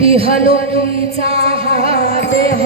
इहलोकीचा हा देह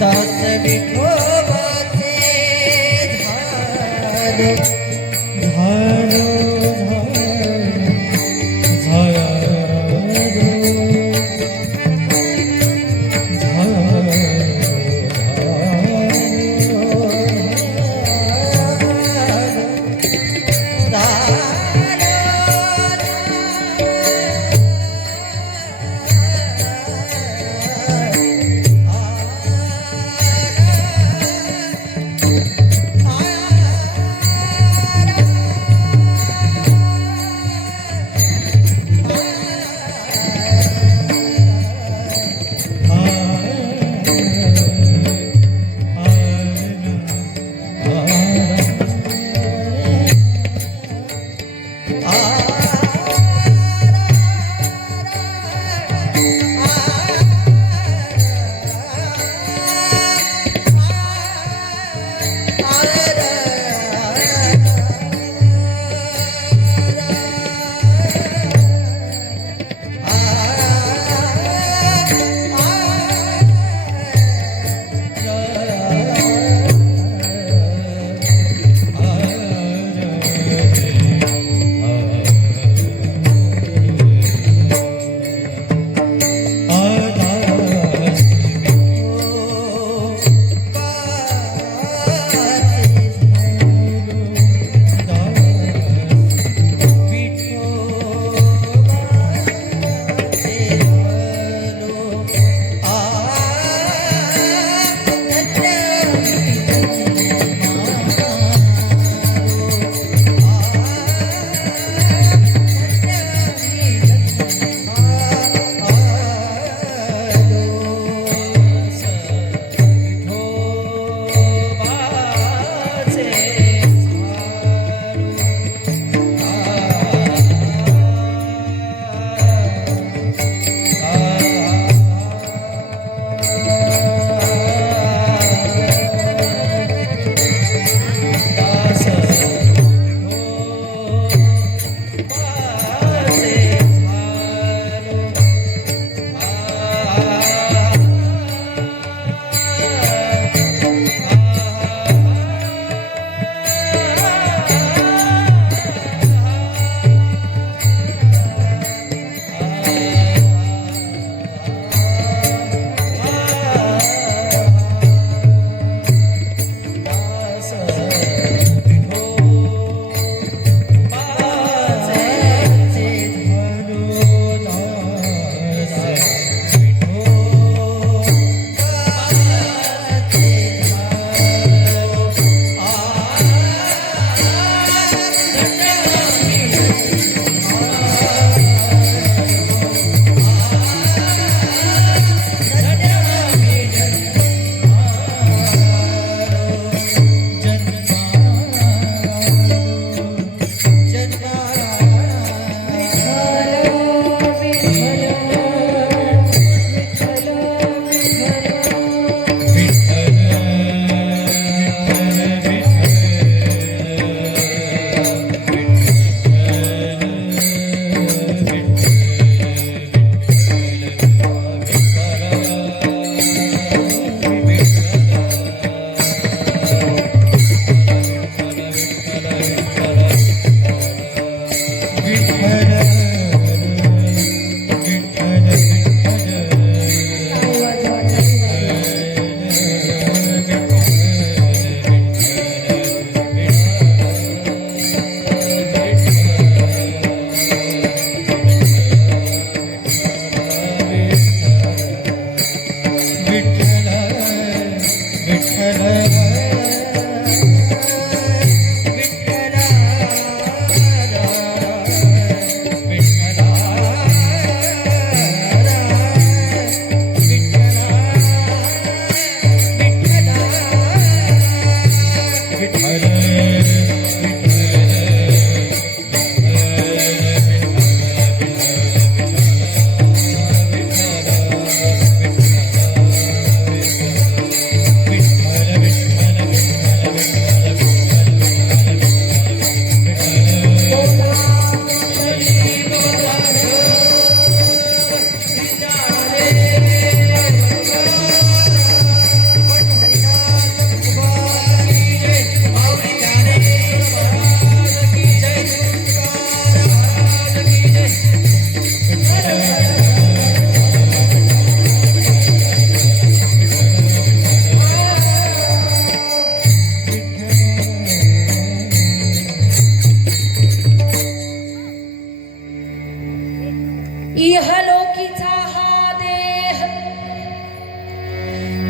दास विठोबाचे झालो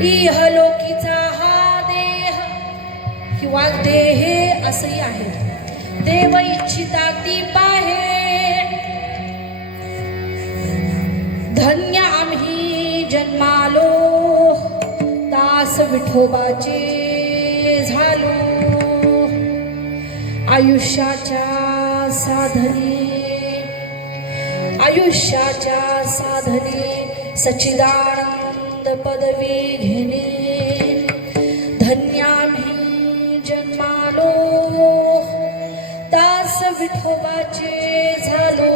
इहलोकीचा हा देह किंवा देहे असही आहे. देव इच्छिता ती पाहे. धन्य आम्ही जन्मालो दास विठोबाचे झालो. आयुष्याच्या साधने सच्चिदानंद पदवी घेणे. धन्य आम्ही जन्मालो दास विठोबाचे झालो.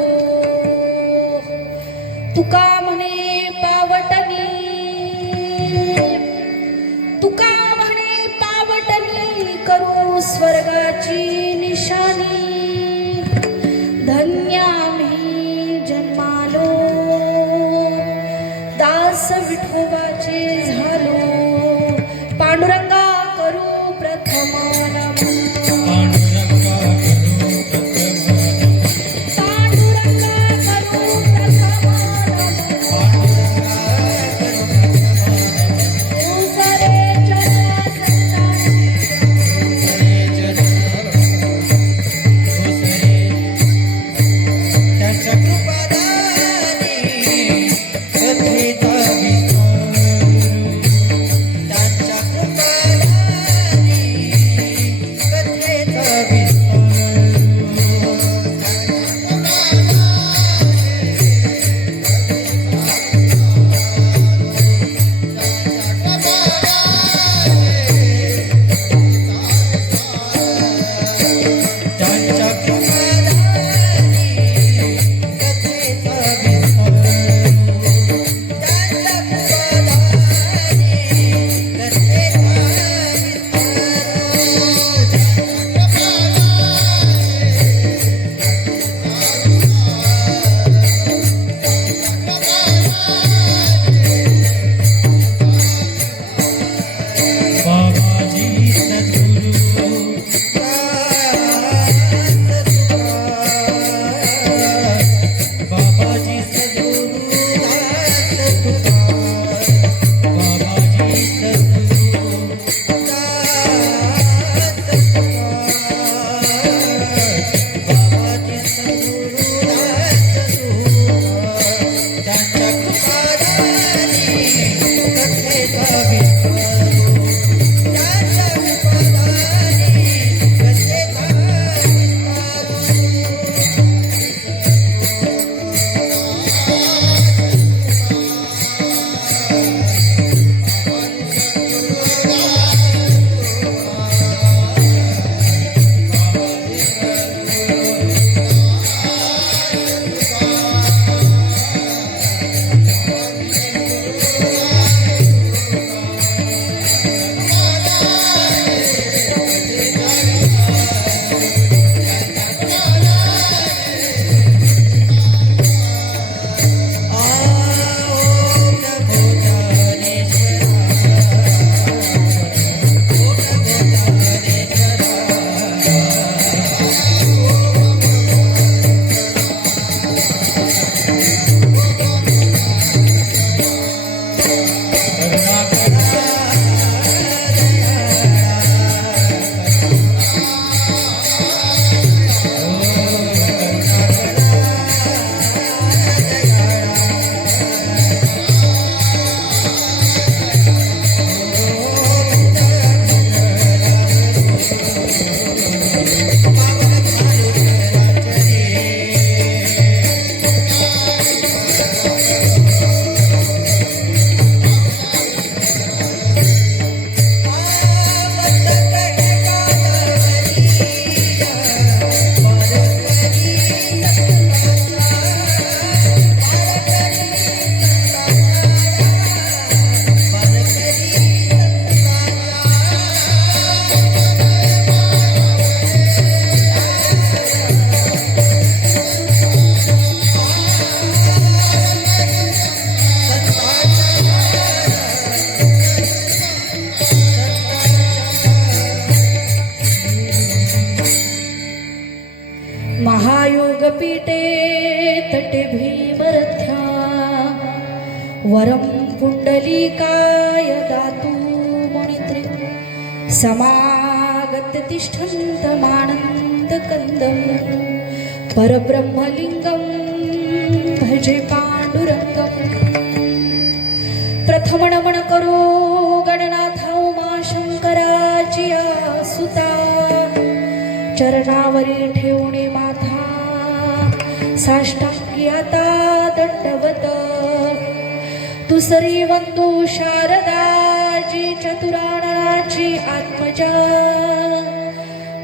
तुका म्हणे पावटणी, तुका म्हणे पावटणी करू स्वर्गाची निशाणी. धन्य आम्ही जन्मालो दास विठोबाचे झालो. पांडुरंगा करू प्रथम नमन. महायोगपीठे तटे भीमरथ्या वरं पुंडलिकाय दाता समागत तिष्ठन्तमानन्दकन्दं परब्रह्मलिङ्गं भजे पांडुरंगं। प्रथम नमन करो गणनाथा उमाशंकराची सुता, चरणावरी ठेवणे माथा साष्टांगी आता दंडवत। तुसरी वंदू शारदाजी चतुराणाची आत्मजा,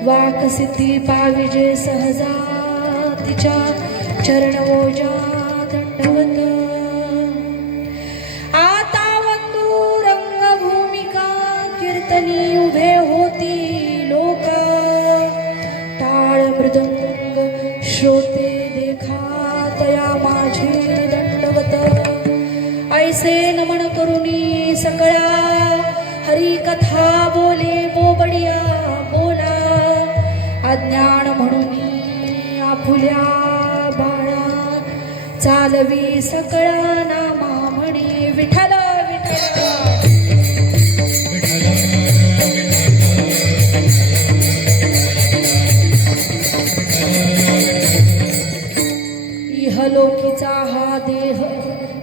वाकसिद्धी पाविजे सहजा तिच्या चरणवोजा दंडवत। आता वंदू रंगभूमिका कीर्तनी उभे होती लोका, टाळ मृदंग श्रोते देखा तया माझे दंडवत। ऐसे नमन करुणी सगळा हरी कथा बोले बोबडिया बोला, अज्ञान म्हणून आपुल्या बाळा चालवी सकळा नामा म्हणे विठ्ठल विठ्ठल। इहलोकीचा हा देह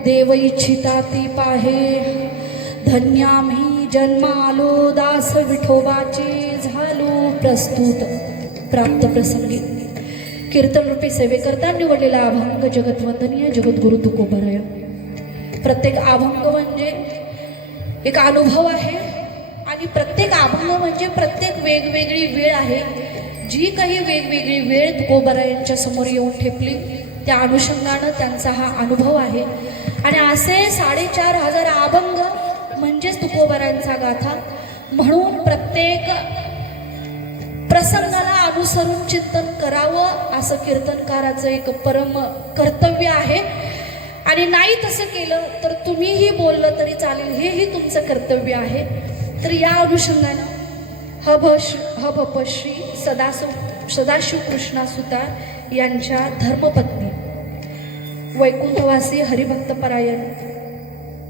देव इच्छिता ती पाहे, धन्यामी जन्मालो दास विठोबाचे झालो प्रस्तुत। प्राप्त प्रसंगी कीर्तन रूपी सेवेकरता निवडलेला अभंग जगतवंदनीय जगद्गुरु तुकोबराय। प्रत्येक अभंग म्हणजे एक अनुभव आहे आणि प्रत्येक अभंग म्हणजे प्रत्येक वेगवेगळी वेळ आहे, जी काही वेगवेगळी वेळ तुकोबरायांच्या समोर येऊन ठेपली त्या अनुषंगानं त्यांचा हा अनुभव आहे। आणि असे 4500 अभंग म्हणजेच तुकोबरायांचा गाथा, म्हणून प्रत्येक प्रसंगाला अनुसरून चिंतन करावं असं कीर्तनकाराचं एक परम कर्तव्य आहे। आणि नाही तसं केलं तर तुम्हीही बोललं तरी चालेल, हेही तुमचं कर्तव्य आहे। तर या अनुषंगानं हभपश्री सदाशिव कृष्णा सुतार यांच्या धर्मपत्नी वैकुंठवासी हरिभक्तपरायण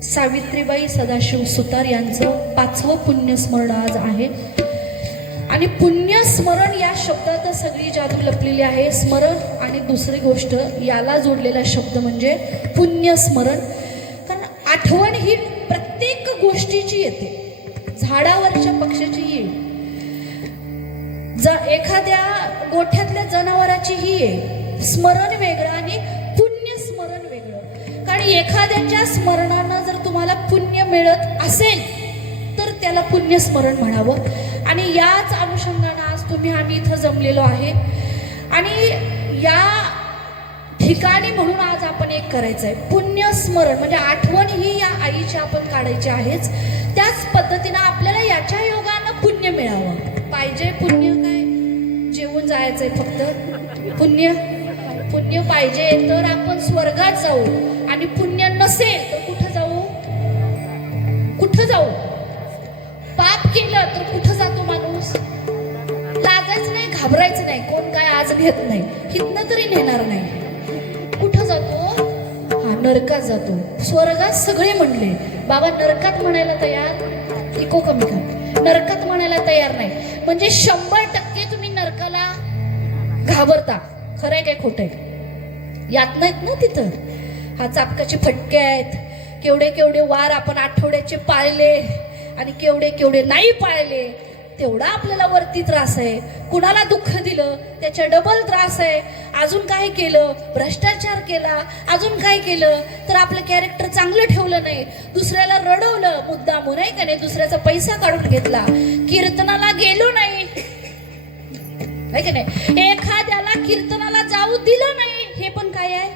सावित्रीबाई सदाशिव सुतार यांचं 5वं पुण्यस्मरण आज आहे। आणि पुण्यस्मरण या शब्दात सगळी जादू लपलेली आहे। स्मरण आणि दुसरी गोष्ट याला जोडलेला शब्द म्हणजे पुण्यस्मरण। कारण आठवण ही प्रत्येक गोष्टीची येते, झाडावरच्या पक्षाची येईल, एखाद्या गोठ्यातल्या जनावराचीही येईल। स्मरण वेगळं आणि पुण्यस्मरण वेगळं। कारण एखाद्याच्या स्मरणानं जर तुम्हाला पुण्य मिळत असेल तर त्याला पुण्यस्मरण म्हणावं। आणि याच अनुषंगानं आज आम्ही इथं जमलेलो आहे। आणि या ठिकाणी म्हणून आज आपण एक करायचं आहे पुण्यस्मरण, म्हणजे आठवण ही या आईची आपण काढायची आहेच। त्याच पद्धतीनं आपल्याला याच्या योगानं पुण्य मिळावं पाहिजे। पुण्य काय, जेवून जायचंय फक्त, पुण्य पुण्य पाहिजे तर आपण स्वर्गात जाऊ। आणि पुण्य नसेल तर कुठं जाऊ, कुठं जाऊ? पाप केलं तर कुठं जातो माणूस? लाजायचं नाही, घाबरायचं नाही, कोण काय आज नेत नाही, हितनं तरी नेणार नाही। कुठं जातो? हा, नरकात जातो। स्वर्गात सगळे म्हणले, बाबा नरकात म्हणायला तयार, इको कमी का, नरकात म्हणायला तयार नाही, म्हणजे 100% तुम्ही नरकाला घाबरता। खरंय काय खोटंय? यात नाहीत ना तिथं, हा चापकाचे फटके आहेत, केवढे केवढे वार आपण आठवड्याचे पाळले आणि केवढे केवढे नाही पाळले, तेवढा आपल्याला वरती त्रास आहे। कुणाला दुःख दिलं त्याच्या डबल त्रास आहे। अजून काय केलं, भ्रष्टाचार केला, अजून काय केलं तर आपलं कॅरेक्टर चांगलं ठेवलं नाही, दुसऱ्याला रडवलं मुद्दामून, नाही का नाही, दुसऱ्याचा पैसा काढून घेतला, कीर्तनाला गेलो नाही, आहे का नाही, एखाद्याला कीर्तनाला जाऊ दिलं नाही, हे पण काय आहे,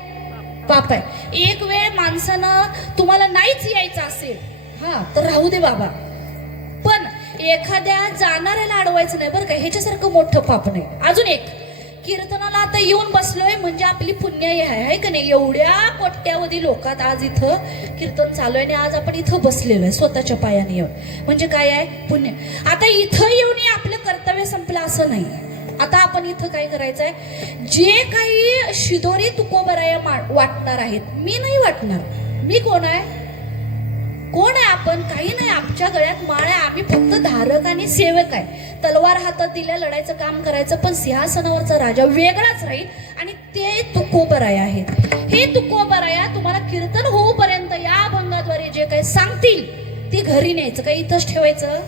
पाप आहे। एक वेळ माणसानं तुम्हाला नाहीच यायचं असेल हा तर राहू दे बाबा, पण एखाद्या जाणाऱ्याला अडवायचं नाही बरं का, ह्याच्यासारखं मोठं पाप नाही। अजून एक, कीर्तनाला आता येऊन बसलोय म्हणजे आपली पुण्य आहे का नाही। एवढ्या कोट्यावधी लोकात आज इथं कीर्तन चालू आहे आणि आज आपण इथं बसलेलो आहे स्वतःच्या पायाने येऊन, म्हणजे काय आहे, पुण्य। आता इथं येऊन आपलं कर्तव्य संपलं असं नाही। आता आपण इथं काय करायचं आहे, जे काही शिदोरी तुकोबराया वाटणार आहेत, मी नाही वाटणार। मी कोण आहे? कोण आहे आपण? काही नाही. आमच्या गळ्यात माळ आहे. आम्ही फक्त धारक आणि सेवक आहे. तलवार हातात दिल्या लढायचं काम करायचं, पण सिंहासनावरचा राजा वेगळाच राहील आणि ते तुकोबराया आहेत. हे तुकोबराया तुम्हाला कीर्तन होऊपर्यंत या अभंगाद्वारे जे काही सांगतील ते घरी न्यायचं, काही इथंच ठेवायचं.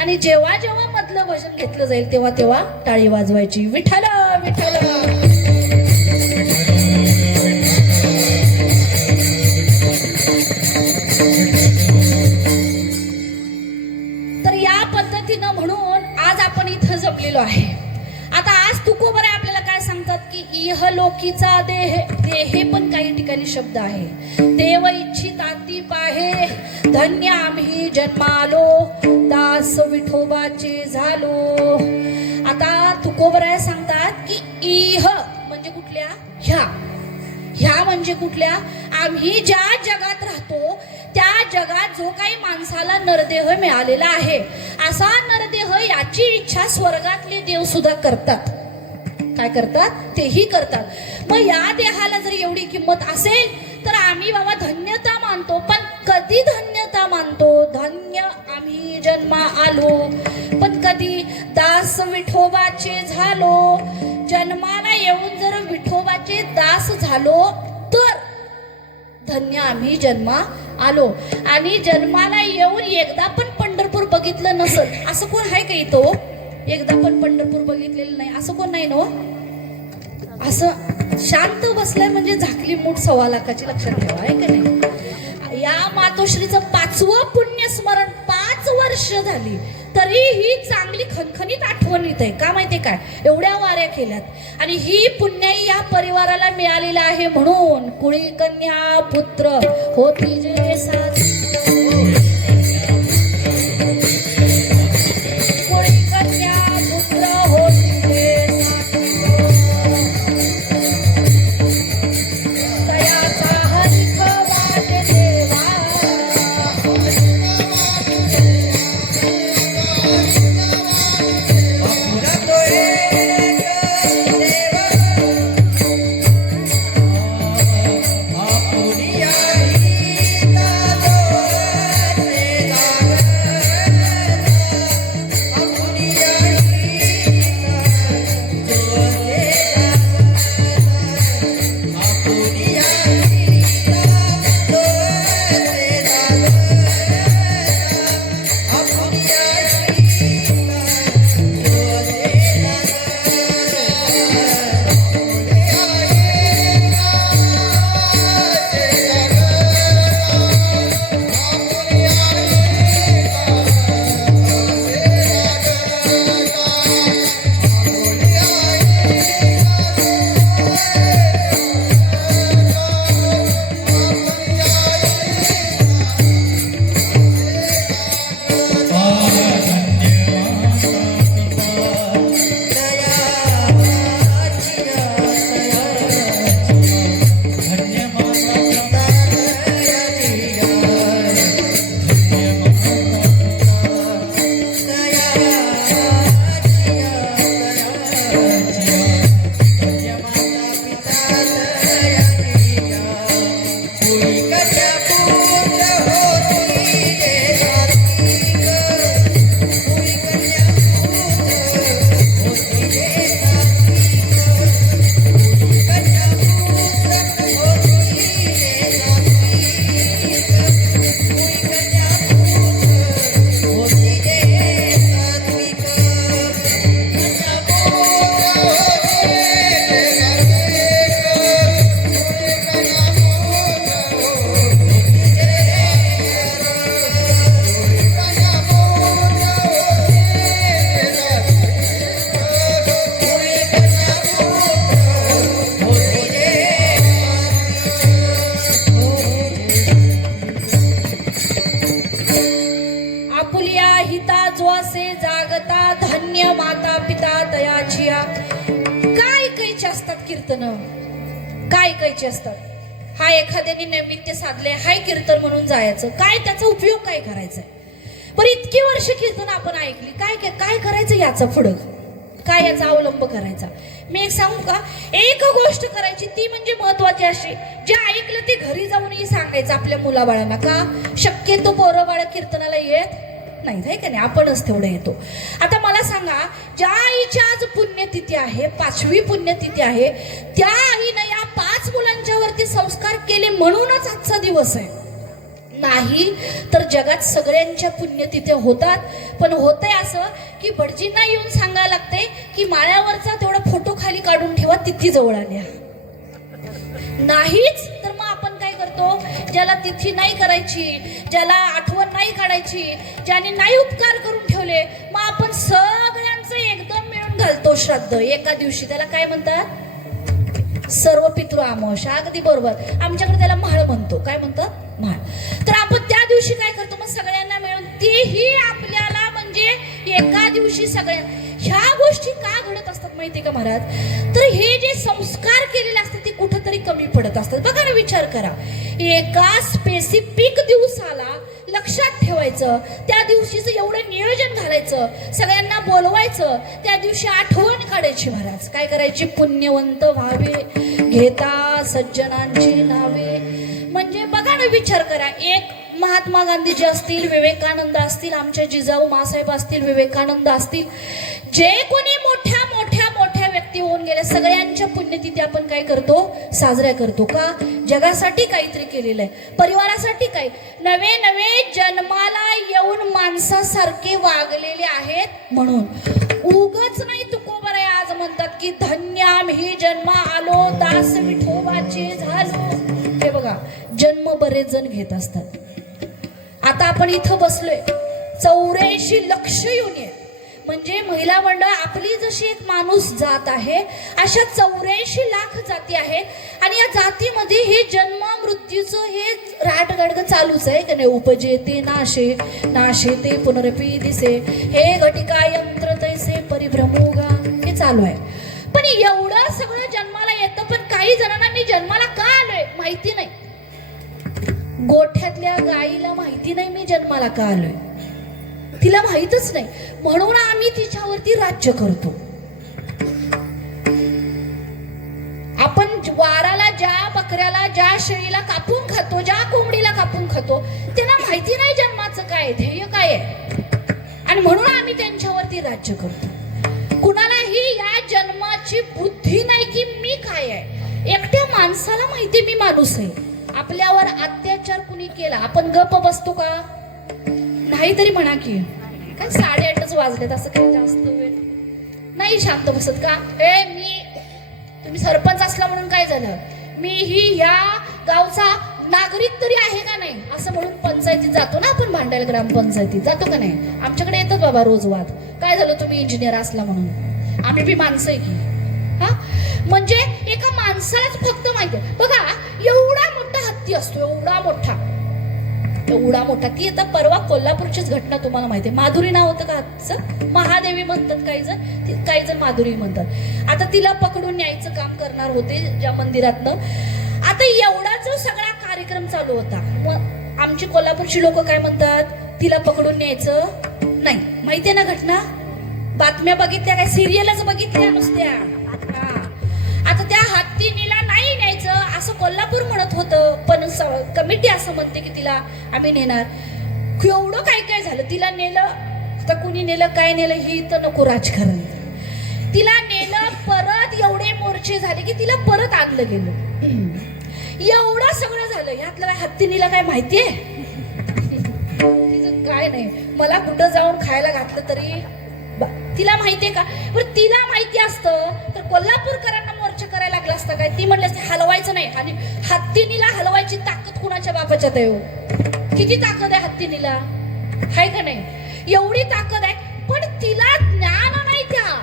आणि जेव्हा जेव्हा मधलं भजन घेतलं जाईल तेव्हा तेव्हा टाळी वाजवायची. विठ्ठल विठ्ठल. म्हणून आज आपण इथं जमलेलो आहे. आता आज तुकोबराय आपल्याला काय सांगतात की इहलोकीचा देह, देहे पण काही ठिकाणी शब्द आहे. देव इच्छिताती पाहे, धन्य आम्ही जन्मालो, दास विठोबाचे झालो. आता तुकोबराय सांगतात की इह म्हणजे कुठल्या? ह्या म्हणजे कुठल्या? आम्ही ज्या जगात राहतो त्या जगात जो काही माणसाला नरदेह मिळालेला आहे, असा नरदेह याची इच्छा स्वर्गातले देव सुद्धा करतात. काय करतात? तेही करतात. मग या देहाला जर एवढी किंमत असेल तर आम्ही बाबा धन्यता मानतो. पण कधी धन्यता मानतो? धन्य आम्ही जन्मा आलो, पण कधी? दास विठोबाचे झालो. जन्माला येऊन जर विठोबाचे दास झालो तर धन्य आम्ही जन्मा आलो. आणि जन्माला येऊन एकदा पण पंढरपूर बघितलं नसल असं कोण आहे का इथं? एकदा पण पंढरपूर बघितलेलं नाही असं कोण नाही ना? असं शांत बसलाय म्हणजे झाकली मूठ 1.25 लाखाची, लक्षात ठेवा, आहे का नाही? या मातोश्रीचं 5वं पुण्यस्मरण 5 वर्ष झाली तरी ही चांगली खणखणीत आठवणीत आहे. का माहितीये काय? एवढ्या वाऱ्या केल्यात आणि ही पुण्याई या परिवाराला मिळालेला आहे. म्हणून कुळी कन्या पुत्र होती जे साथ, कुळी कन्या पुत्र होती जे साथ, दयाचा हरिख वाटे देवा. काय ऐकायचे असतात? हा एखाद्याने नैमित्य साधले, हाय कीर्तन म्हणून जायचं. काय त्याचा उपयोग काय करायचा? पण इतकी वर्ष कीर्तन आपण ऐकली, काय काय करायचं याचं पुढं? काय याचा अवलंब करायचा. मी एक सांगू का, एक गोष्ट करायची ती म्हणजे महत्वाची अशी, जे ऐकलं ते घरी जाऊनही सांगायचं आपल्या मुलाबाळांना. का शक्यतो पोरं बाळ कीर्तनाला येत नाही, आहे का नाही, आपणच तेवढं येतो. आता मला सांगा, ज्या आईची आज पुण्यतिथी आहे, 5वी पुण्यतिथी आहे, त्या आईनं या 5 मुलांच्या वरती संस्कार केले म्हणूनच आजचा दिवस आहे. नाही तर जगात सगळ्यांच्या पुण्यतिथ्या होतात, पण होतंय असं की भटजींना येऊन सांगायला लागते की माळ्यावरचा तेवढा फोटो खाली काढून ठेवा, तिथी जवळ आल्या. नाहीच तर मग आपण काय करतो, ज्याला तिथी नाही करायची, ज्याला आठवण नाही काढायची, ज्याने नाही उपकार करून ठेवले, मग आपण सगळ्यांचं एकदम मिळून घालतो श्राद्ध एका दिवशी. त्याला काय म्हणतात, सर्व पितृ अमावस्या. अगदी बरोबर, आमच्याकडे त्याला म्हाळ म्हणतो. काय म्हणतात, म्हाळ. तर आपण त्या दिवशी काय करतो, मग सगळ्यांना मिळून, तेही आपल्याला म्हणजे एका दिवशी सगळ्या ह्या गोष्टी का घडत असतात माहिती का महाराज, तर हे जे संस्कार केलेले असतात ते कुठंतरी कमी पडत असतात. बघा ना, विचार करा, एका स्पेसिफिक दिवसाला लक्षात ठेवायचं, त्या दिवशीचं एवढं नियोजन घालायचं, सगळ्यांना बोलवायचं, त्या दिवशी आठवण काढायची. महाराज काय करायची, पुण्यवंत व्हावे घेता सज्जनांची नावे. म्हणजे बघा ना, विचार करा, एक महात्मा गांधीजी असतील, विवेकानंद असतील, आमच्या जिजाऊ मासाहेब असतील, विवेकानंद असतील, जे कोणी मोठ्या मोठ्या मोठ्या व्यक्ती होऊन गेले, सगळ्यांच्या पुण्यतिथी आपण काय करतो, साजऱ्या करतो. का, जगासाठी काहीतरी केलेलं आहे, परिवारासाठी काही नवे नवे जन्माला येऊन माणसासारखे वागलेले आहेत म्हणून. उगच नाही तुकोबराय आज म्हणतात की धन्याम ही जन्म आलो दास विठोबाचे झालो. हे बघा, जन्म बरेच जण घेत असतात. आता आपण इथं बसलोय, 84 लक्ष येऊन ये, म्हणजे महिला मंडळ आपली जशी एक माणूस जात आहे, अशा 84 लाख जाती आहेत. आणि या जातीमध्ये हे जन्म मृत्यूचं हे राटगाडगं चालूच आहे का नाही. उपजे ते नाशे, नाशे ते पुनरपी दिसे, हे घटिका यंत्र तैसे परिभ्रमोगा, हे चालू आहे. पण एवढं सगळं जन्माला येतं, पण काही जणांना मी जन्माला का आलोय माहिती नाही. गोठ्यातल्या गाईला माहिती नाही मी जन्माला का आलोय, तिला माहितच नाही, म्हणून आम्ही तिच्यावरती राज्य करतो. आपण वाराला, ज्या बकऱ्याला, ज्या शेळीला कापून खातो, ज्या कोंबडीला कापून खातो, त्यांना माहिती नाही जन्माचं काय ध्येय काय आहे, आणि म्हणून आम्ही त्यांच्यावरती राज्य करतो. कुणालाही या जन्माची बुद्धी नाही की मी काय आहे. एकट्या माणसाला माहिती मी माणूस आहे. आपल्यावर अत्याचार कुणी केला, आपण गप्प बसतो का, नाही तरी म्हणा की काय 8:30च वाजलेत, असं काही जास्त वेळ नाही शांत बसत का. तुम्ही सरपंच असला म्हणून काय झालं, मी ही या गावचा नागरिक तरी आहे का नाही असं म्हणून पंचायतीत जातो ना आपण भांडायला, ग्रामपंचायतीत जातो का नाही. आमच्याकडे येतात बाबा रोज वाद, काय झालं तुम्ही इंजिनियर असला म्हणून, आम्ही बी माणसं आहे की. हा म्हणजे एका माणसालाच फक्त माहिती आहे. बघा, एवढा मोठा हत्ती असतो, एवढा मोठा. ती आता परवा कोल्हापूरचीच घटना तुम्हाला माहिती आहे. माधुरी नाव होतं का हत्तीचं, महादेवी म्हणतात काही जण माधुरी म्हणतात. आता तिला पकडून न्यायचं काम करणार होते ज्या मंदिरातनं. आता एवढा जो सगळा कार्यक्रम चालू होता, मग आमची कोल्हापूरची लोक काय म्हणतात, तिला पकडून न्यायचं नाही. माहितीये ना घटना, बातम्या बघितल्या, काय सिरियलच बघितल्या नुसत्या. आता त्या हत्तीनीला नाही न्यायचं असं कोल्हापूर म्हणत होतं, पण कमिटी असं म्हणते की तिला आम्ही नेणार. एवढं काय काय झालं, तिला नेलं तर कुणी नेलं, काय नेलं ही तर नको राजकारण. तिला नेलं, परत एवढे मोर्चे झाले की तिला परत आणलं गेलं. एवढं सगळं झालं, ह्यातलं काय हत्तीनीला काय माहितीये, तिचं काय नाही. मला कुठं जाऊन खायला घातलं तरी तिला माहितीये का, बरं तिला माहिती असतं तर कोल्हापूरकरांना मोर्चा करायला लागला असता काय. ती म्हटली असते हलवायचं नाही, आणि हत्तीनीला हलवायची ताकद कुणाच्या बापाच्या देव, किती ताकद आहे हत्तीनीला, हाय का नाही, एवढी ताकद आहे. पण तिला ज्ञान नाही त्या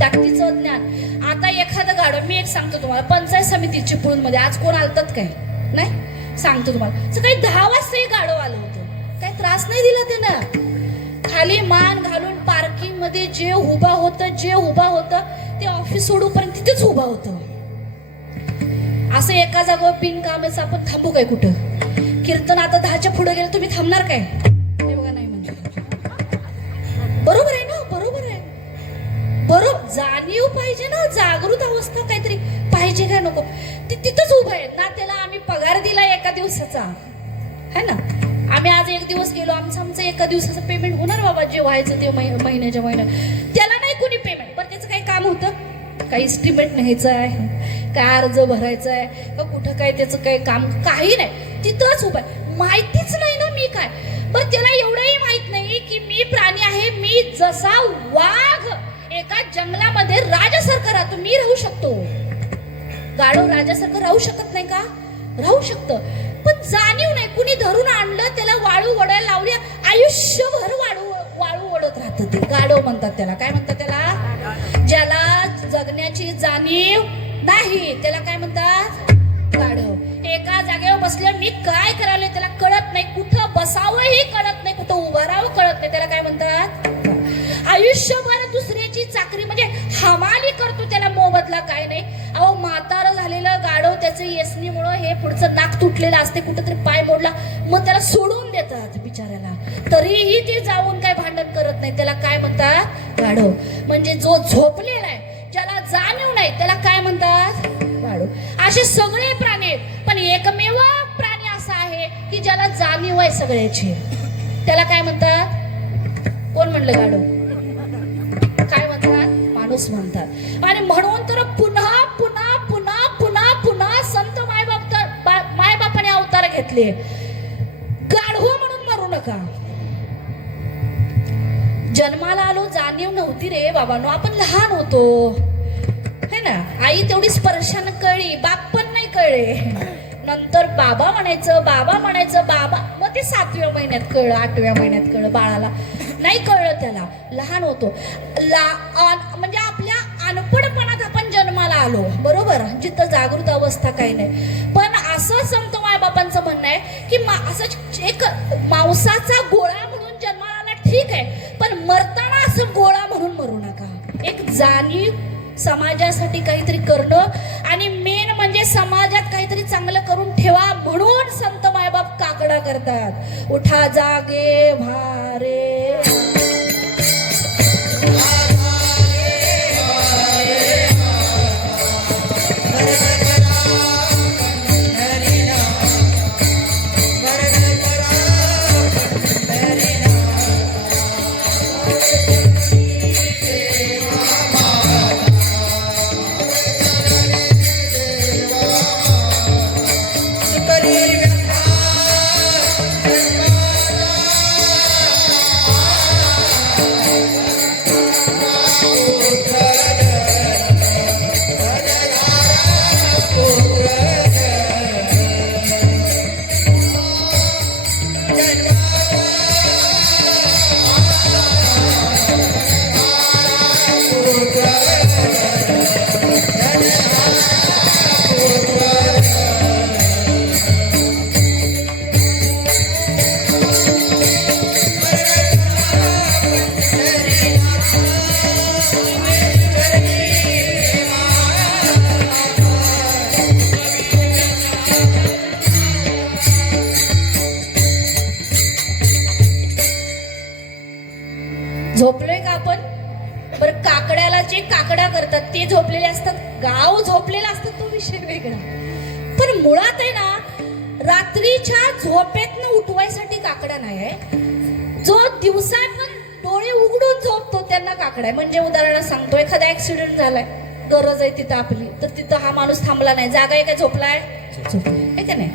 ताकदीचं ज्ञान. आता एखादं गाडव, मी एक सांगतो तुम्हाला, पंचायत समिती चिपळूणमध्ये आज कोण आलतात काय नाही सांगतो तुम्हाला. सकाळी 10 वाजता एक गाडव आलं होतं, काय त्रास नाही दिला त्यानं, खाली मान घालून पार्किंग मध्ये जे उभा होतं ते ऑफिस सोडूपर्यंत तिथेच उभा होतं. असं एका जागेवर बिनकामाचं आपण थांबू काय कुठं. कीर्तन आता 10च्या पुढे गेलं, तुम्ही थांबणार काय, हे बघा नाही म्हणजे. बरोबर आहे ना, बरोबर आहे. असतं काहीतरी पाहिजे का नको, तिथंच उभं आहे ना. त्याला आम्ही पगार दिला एका दिवसाचा, है ना. आम्ही आज एक दिवस गेलो, आमचं एका दिवसाचं पेमेंट होणार बाबा, जे व्हायचं ते महिन्याच्या महिन्यात. त्याला नाही कोणी पेमेंट, पण त्याचं काही काम होतं, काही एस्टिमेट न्यायचं आहे, काय अर्ज भरायचा आहे का कुठं काय त्याचं काही काम, काही नाही, तिथंच उभं आहे. माहितीच नाही ना मी काय. बरं त्याला एवढंही माहित नाही की मी प्राणी आहे, मी जसा वाघ एका जंगलामध्ये राजासारखा राहतो, मी राहू शकतो. गाढव राजासारखं राहू शकत नाही का? राहू शकतं, पण जाणीव नाही. कुणी धरून आणलं त्याला, वाळू वडायला लावली, आयुष्यभर वाळू वडत राहतं ते. गाढव म्हणतात त्याला. काय म्हणतात त्याला? ज्याला जगण्याची जाणीव नाही त्याला काय म्हणतात? गाढव. एका जागेवर बसल्यावर मी काय करायला त्याला कळत नाही, कुठं बसावंही कळत नाही, कुठं उभं राहावं कळत नाही, त्याला काय म्हणतात? आयुष्यभर दुसऱ्याची चाकरी म्हणजे हमाली करतो, त्याला मोबदला काय नाही. अहो म्हातारं झालेलं गाढव, त्याचं येसनीमुळं हे पुढचं नाक तुटलेलं असते, कुठंतरी पाय मोडला, मग त्याला सोडून देतात बिचाऱ्याला, तरीही ते जाऊन काय भांडण करत नाही, त्याला काय म्हणतात? गाढव. म्हणजे जो झोपलेला आहे, ज्याला जाणीव नाही, त्याला काय म्हणतात? गाढव. असे सगळे प्राणी आहेत, पण एकमेव प्राणी असा आहे की ज्याला जाणीव आहे सगळ्याची, त्याला काय म्हणतात? कोण म्हणलं गाढव? काय म्हणतात? माणूस म्हणतात. आणि म्हणून तर पुन्हा पुन्हा पुन्हा पुन्हा पुन्हा संत मायबापाने अवतार घेतले. गाढव म्हणून मरू नका. जन्माला आलो जाणीव नव्हती रे बाबांनो, आपण लहान होतो, है ना. आई तेवढी स्पर्शानं कळली, बाप पण नाही कळले. नंतर बाबा म्हणायचं, बाबा म्हणायचं, बाबा. मग ते 7व्या महिन्यात कळलं, 8व्या महिन्यात कळलं. बाळाला नाही कळलं, त्याला लहान होतो. म्हणजे आपल्या अनपडपणात आपण जन्माला आलो, बरोबर, जिथं जागृत अवस्था काही नाही. पण असं संत मायबापांचं म्हणणं आहे की असं एक मांसाचा गोळा म्हणून जन्माला आला ठीक आहे, पण मरताना असं गोळा म्हणून मरू नका. एक जाणीव, समाजासाठी काहीतरी करणं, आणि मेन म्हणजे समाजात काहीतरी चांगलं करून ठेवा, म्हणून संत मायबाप काकडा करतात. उठा जागे भारे, झोपलोय का आपण? बरं, काकड्याला जे काकडा करतात ते झोपलेले असतात, गाव झोपलेला असतात, तो विषय वेगळा. पण मुळात आहे ना, रात्रीच्या झोपेतनं उठवायसाठी काकडा नाही आहे. जो दिवसा पण डोळे उघडून झोपतो त्यांना काकडा आहे. म्हणजे उदाहरण सांगतो, एखादा ऍक्सिडेंट झालाय, गरज आहे तिथं आपली, तर तिथं हा माणूस थांबला नाही, जागा आहे का? झोपलाय, आहे का नाही.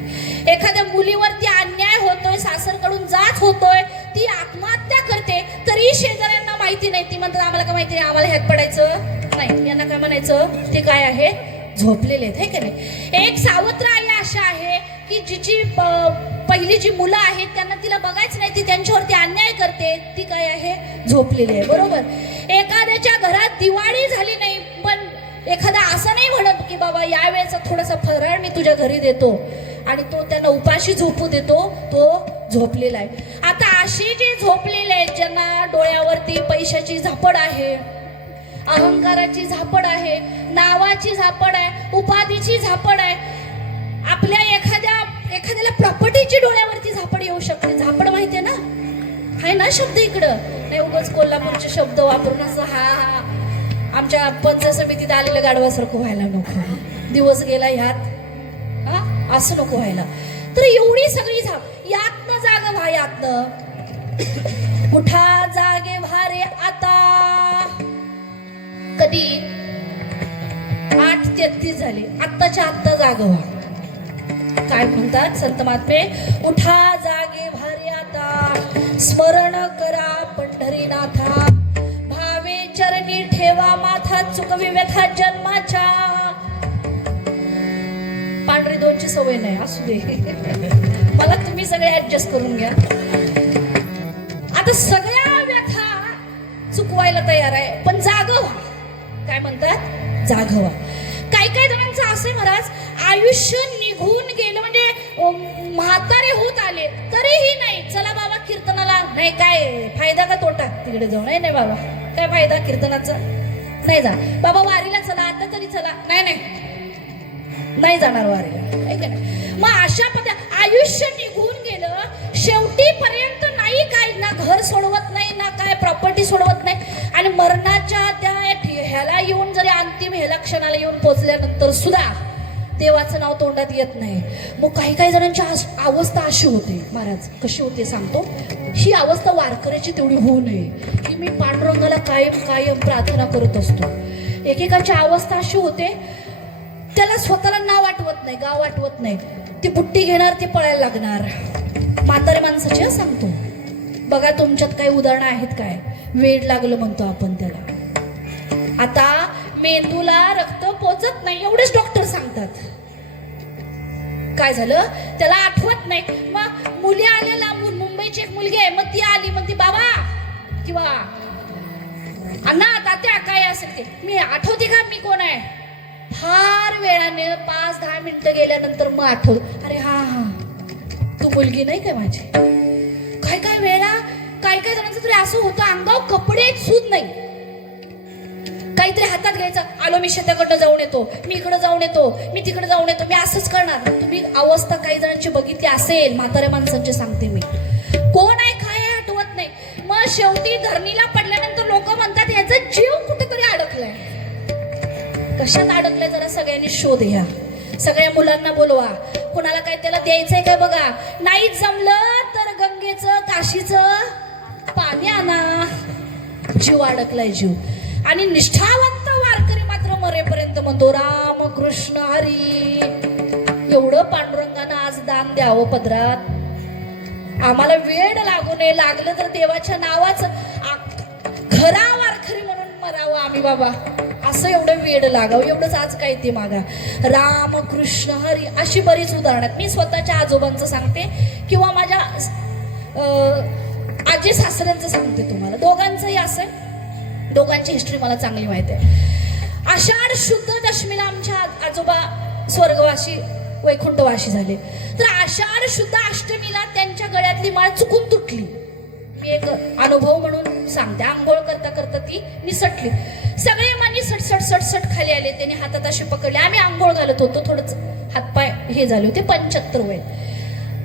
एखाद्या मुलीवरती अन्याय होतोय, सासरकडून जाच होतोय, ती आत्महत्या करते, तरी शेजाऱ्यांना माहिती नाही. ती म्हणतात आम्हाला काय माहिती नाही, आम्हाला ह्यात पडायचं नाही. यांना काय म्हणायचं? ते काय आहे? झोपलेले आहेत, है का नाही. एक सावत्र आई अशा आहे की जिची पहिली जी मुलं आहेत त्यांना तिला बघायचं नाही, ती त्यांच्यावरती अन्याय करते, ती काय आहे? झोपलेली आहे, बरोबर. एखाद्याच्या घरात दिवाळी झाली नाही, पण एखादा असं नाही म्हणत की बाबा यावेळेचा थोडासा फराळ मी तुझ्या घरी देतो, आणि तो त्यांना उपाशी झोपू देतो, तो झोपलेला आहे. आता असे जे झोपलेले आहेत, ज्यांना डोळ्यावरती पैशाची झापड आहे, अहंकाराची झापड आहे, नावाची झापड आहे, उपाधीची झापड आहे, आपल्या एखाद्याला प्रॉपर्टीची डोळ्यावरती झापड येऊ शकते. झापड माहितीये ना, आहे ना शब्द इकडं, नाही उगाच कोल्हापूरचे शब्द वापरून असं हा आमच्या पंचायत समितीत आलेलं गाढवासारखं व्हायला नको. दिवस गेला ह्यात, हा असं नको व्हायला. तर एवढी सगळी यातनं जाग व्हा, यातनं उठा जागे व्हा रे आता. कधी 8:33 झाले, आत्ताच्या आत्ता जाग व्हा. काय म्हणतात संत महात्मे? उठा जागे व्हा रे आता, स्मरण करा पंढरीनाथा, भावे चरणी ठेवा माथा, चुकवी व्यथा जन्माच्या. पांढरी दोनची सवय नाही, असू दे, मला तुम्ही सगळे ऍडजस्ट करून घ्या. आता सगळ्या व्यथा चुकवायला तयार आहे, पण जाग व्हा. काय म्हणतात? जाग व्हा. काही जणांचं असे महाराज, आयुष्य निघून गेलं म्हणजे म्हातारे होत आले तरीही नाही, चला बाबा कीर्तनाला, नाही काय फायदा का तोटा तिकडे जाऊ, नाही नाही बाबा काय फायदा कीर्तनाचा, नाही जा बाबा. वारीला चला आता तरी चला, नाही नाही जाणार वारीला, आहे का नाही? मग अशा पद्धती आयुष्य निघून गेलं, शेवटी पर्यंत नाही, काय ना घर सोडवत नाही, ना काय प्रॉपर्टी सोडवत नाही, आणि मरणाच्या त्या ह्याला येऊन जरी अंतिम ह्याला क्षणाला येऊन पोहोचल्यानंतर सुद्धा देवाचं नाव तोंडात येत नाही. मग काही जणांची अवस्था अशी होते महाराज. कशी होते सांगतो. ही अवस्था वारकऱ्याची तेवढी होऊ नये की मी पांडुरंगाला कायम प्रार्थना करत असतो. एकेकाची अवस्था अशी होते, त्याला स्वतःला नाव आठवत नाही, गाव आठवत नाही, ती बुट्टी घेणार, ते पळायला लागणार. म्हातारे माणसाची सांगतो बघा, तुमच्यात काही उदाहरणं आहेत काय? वेड लागलं म्हणतो आपण त्याला. आता मेंदूला रक्त पोचत नाही एवढेच डॉक्टर सांगतात. काय झालं? त्याला आठवत नाही. मग मुली आल्या लांबून, मुंबईची एक मुलगी आहे, मग ती आली, मग ती बाबा किंवा अण्णा तात्या काय असेल ते, मी आठवते का मी कोण आहे? फार वेळाने 5-10 मिनिटं गेल्यानंतर मग आठवत, अरे हा तू मुलगी नाही काय माझी. काय वेळा काय जणांचं तरी असं होतं, अंगावर कपडे सूद नाही, काहीतरी हातात घ्यायचं, आलो मी शेताकडं जाऊन येतो, मी इकडे जाऊन येतो, मी तिकडे जाऊन येतो, मी असंच करणार. तुम्ही अवस्था काही जणांची बघितली असेल, म्हाताऱ्या माणसांची सांगते मी, कोण आहे काय आहे आठवत नाही. मग शेवटी धरणीला पडल्यानंतर लोक म्हणतात ह्याचा जीव कुठेतरी अडकलाय. कशात अडकलाय जरा सगळ्यांनी शोध घ्या. सगळ्या मुलांना बोलवा, कुणाला काय त्याला द्यायचंय काय बघा. नाहीच जमलं तर गंगेचं काशीचं पाणी आणा. जीव अडकलाय, जीव. आणि निष्ठावंत वारकरी मात्र मरेपर्यंत म्हणतो राम कृष्ण हरी. एवढं पांडुरंगानं आज दान द्यावं पदरात. आम्हाला वेड लागू नये, लागलं तर देवाच्या नावाचं खरा वारकरी म्हणून मरावं आम्ही बाबा, असं एवढं वेड लागावं. एवढंच आज काय ते मागा. राम कृष्ण हरी अशी बरीच उदाहरणं. मी स्वतःच्या आजोबांचं सांगते किंवा माझ्या आजी सासऱ्यांचं सांगते तुम्हाला. दोघांचंही असं, दोघांची हिस्ट्री मला चांगली माहिती आहे. आषाढ शुद्ध दशमीला आमच्या आजोबा स्वर्गवासी वैकुंठवासी झाले. तर आषाढ शुद्ध अष्टमीला त्यांच्या गळ्यातली माळ चुकून तुटली. मी एक अनुभव म्हणून सांगते. आंघोळ करता करता ती निसटली. सगळे मानी सट खाली आले. त्यांनी हातात असे पकडले. आम्ही आंघोळ घालत होतो, थोडंच हातपाय हे झाले होते, 75 वय.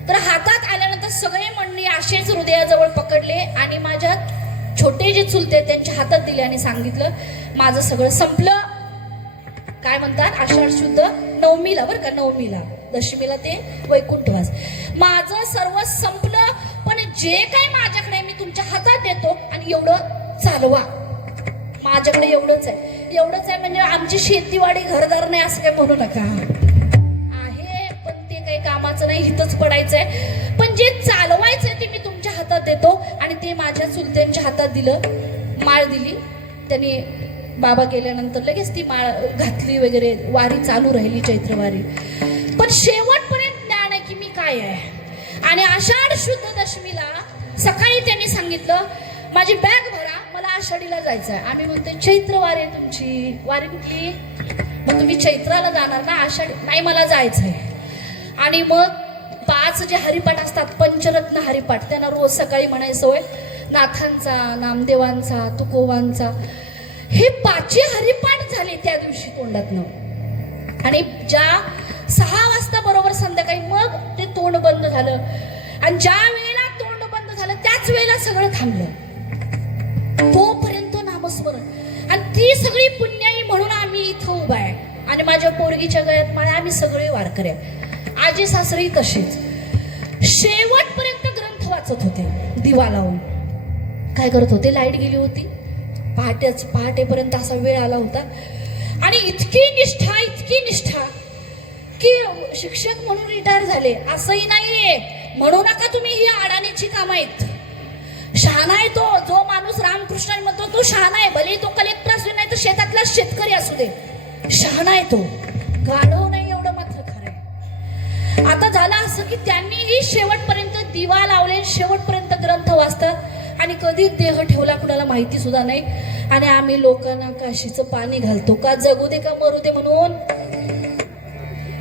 तर हातात आल्यानंतर सगळे मंडळी असेच हृदयाजवळ पकडले आणि माझ्या छोटे जे चुलते त्यांच्या हातात दिले आणि सांगितलं माझं सगळं संपलं. काय म्हणतात? आषाढ शुद्ध नवमीला, बरं का, नवमीला, दशमीला ते वैकुंठवास. माझं सर्व संपलं, पण जे काही माझ्याकडे मी तुमच्या हातात देतो आणि एवढं चालवा. माझ्याकडे एवढंच आहे म्हणजे आमची शेतीवाडी घरदार नाही असं काही म्हणू नका. आहे पण ते काही कामाचं नाही, हितच पडायचंय. पण जे चालवायचंय ते मी तुमच्या हातात देतो. आणि ते माझ्या चुलत्यांच्या हातात दिलं. माळ दिली त्यांनी. बाबा गेल्यानंतर लगेच ती माळ घातली वगैरे. वारी चालू राहिली, चैत्रवारी. पण शेवटपर्यंत ज्ञान आहे की मी काय आहे. आणि आषाढ शुद्ध दशमीला सकाळी त्यांनी सांगितलं माझी बॅग भरा, मला आषाढीला जायचं आहे. आम्ही म्हणतो चैत्रवारी आहे तुमची. वारी कुठली? मग तुम्ही चैत्राला जाणार ना, आषाढी नाही, मला जायचं आहे. आणि मग 5 जे हरिपाठ असतात, पंचरत्न हरिपाठ, त्यांना रोज सकाळी म्हणायचं होय. नाथांचा, नामदेवांचा, तुकोबांचा, हे 5 हरिपाठ झाले त्या दिवशी तोंडातनं. आणि ज्या 6 वाजता बरोबर संध्याकाळी मग ते तोंड बंद झालं. आणि ज्या वेळेला तोंड बंद झालं त्याच वेळेला सगळं थांबलं. तोपर्यंत नामस्मरण. आणि ती सगळी पुण्याई म्हणून आम्ही इथं उभा आहे. आणि माझ्या पोरगीच्या गळ्यात माळा, आम्ही सगळे वारकरी आहे. आजी सासरी तशीच शेवटपर्यंत ग्रंथ वाचत होते दिवा लावून. काय करत होते, लाईट गेली होती, पहाटेपर्यंत असा वेळ आला होता. आणि इतकी निष्ठा की शिक्षक म्हणून रिटायर झाले असंही नाहीये. म्हणू नका तुम्ही ही अडाणीची कामं आहेत. शहाणा आहे तो जो माणूस रामकृष्ण म्हणतो, तो शहाणा आहे. भले तो कलेक्टर असू नाही तर शेतातला शेतकरी असू दे, शहाणा आहे तो, गाढव नाही, एवढं मात्र खरं आहे. आता झालं असं की त्यांनीही शेवटपर्यंत दिवा लावले, शेवटपर्यंत ग्रंथ वाचतात आणि कधी देह ठेवला कुणाला माहिती सुद्धा नाही. आणि आम्ही लोकांना काशीचं पाणी घालतो का जगू दे का मरू दे म्हणून.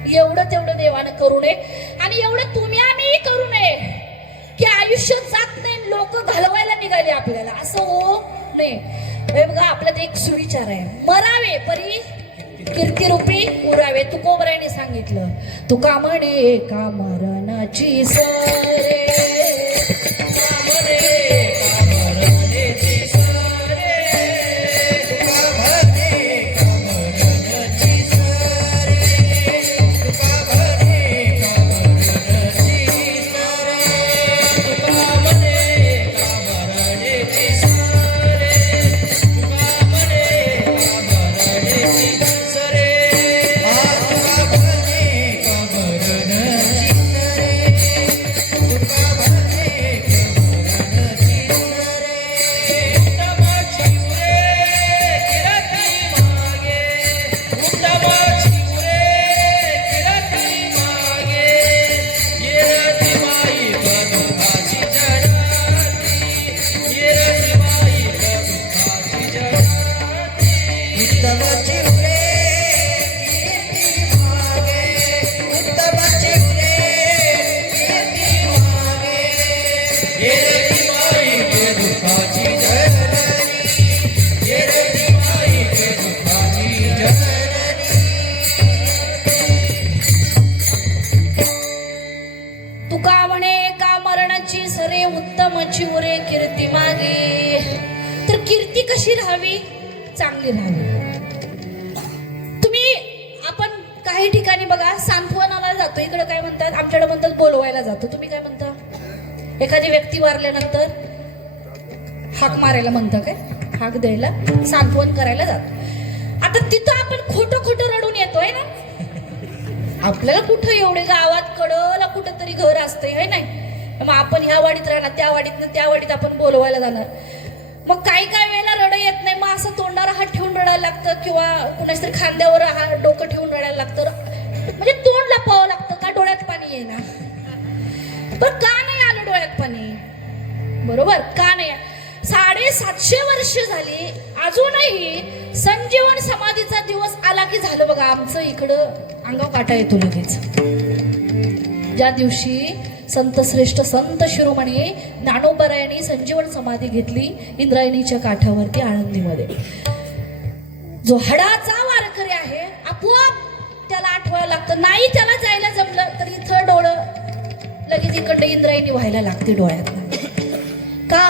एवढं तेवढं देवानं करू नये आणि एवढं तुम्ही आम्ही करू नये की आयुष्य जात नाही, लोक घालवायला निघाले आपल्याला, असं हो नये. हे बघा आपल्यात एक सुविचार आहे, मरावे परी कीर्तिरूपी उरावे. तुकोबरायने सांगितलं, तुका म्हणे का मरणाची सरे, उरे कीर्ती मागे. तर कीर्ती कशी राहावी, चांगली राहावी. तुम्ही आपण काही ठिकाणी बघा सांत्वनाला जातो, इकडे काय म्हणतात, आमच्याकडे म्हणतात बोलवायला जातो. तुम्ही काय म्हणता, एखादी व्यक्ती वारल्यानंतर हाक मारायला म्हणता, काय हाक द्यायला, सांत्वन करायला जातो. आता तिथं आपण खोटं रडून येतोय ना. आपल्याला कुठं एवढे गावात कडला कुठं तरी घर असते है नाही. मग आपण ह्या वाडीत राहणार, त्या वाडीत आपण बोलवायला जाणार. मग काही वेळेला रड येत नाही, मग असं तोंडावर हात ठेवून रडायला लागतं किंवा कुणाच तरी खांद्यावर डोकं ठेवून रडायला लागतं. म्हणजे तोंड लपवावं लागतं का डोळ्यात पाणी येणार. पण का नाही आलं डोळ्यात पाणी, बरोबर का नाही. 750 वर्ष झाली अजूनही संजीवन समाधीचा दिवस आला की झालं बघा आमचं इकडं अंगाव काटा येतो लगेच. ज्या दिवशी संत श्रेष्ठ संत शिरोमणी ज्ञानोबरायांनी संजीवन समाधी घेतली इंद्रायणीच्या काठावरती आळंदीमध्ये, जो हडाचा वारकरी आहे आपोआप त्याला आठवायला लागतं. नाही त्याला जायला जमलं तर इथं डोळं लगेच इकडे इंद्रायणी व्हायला लागते डोळ्यात. का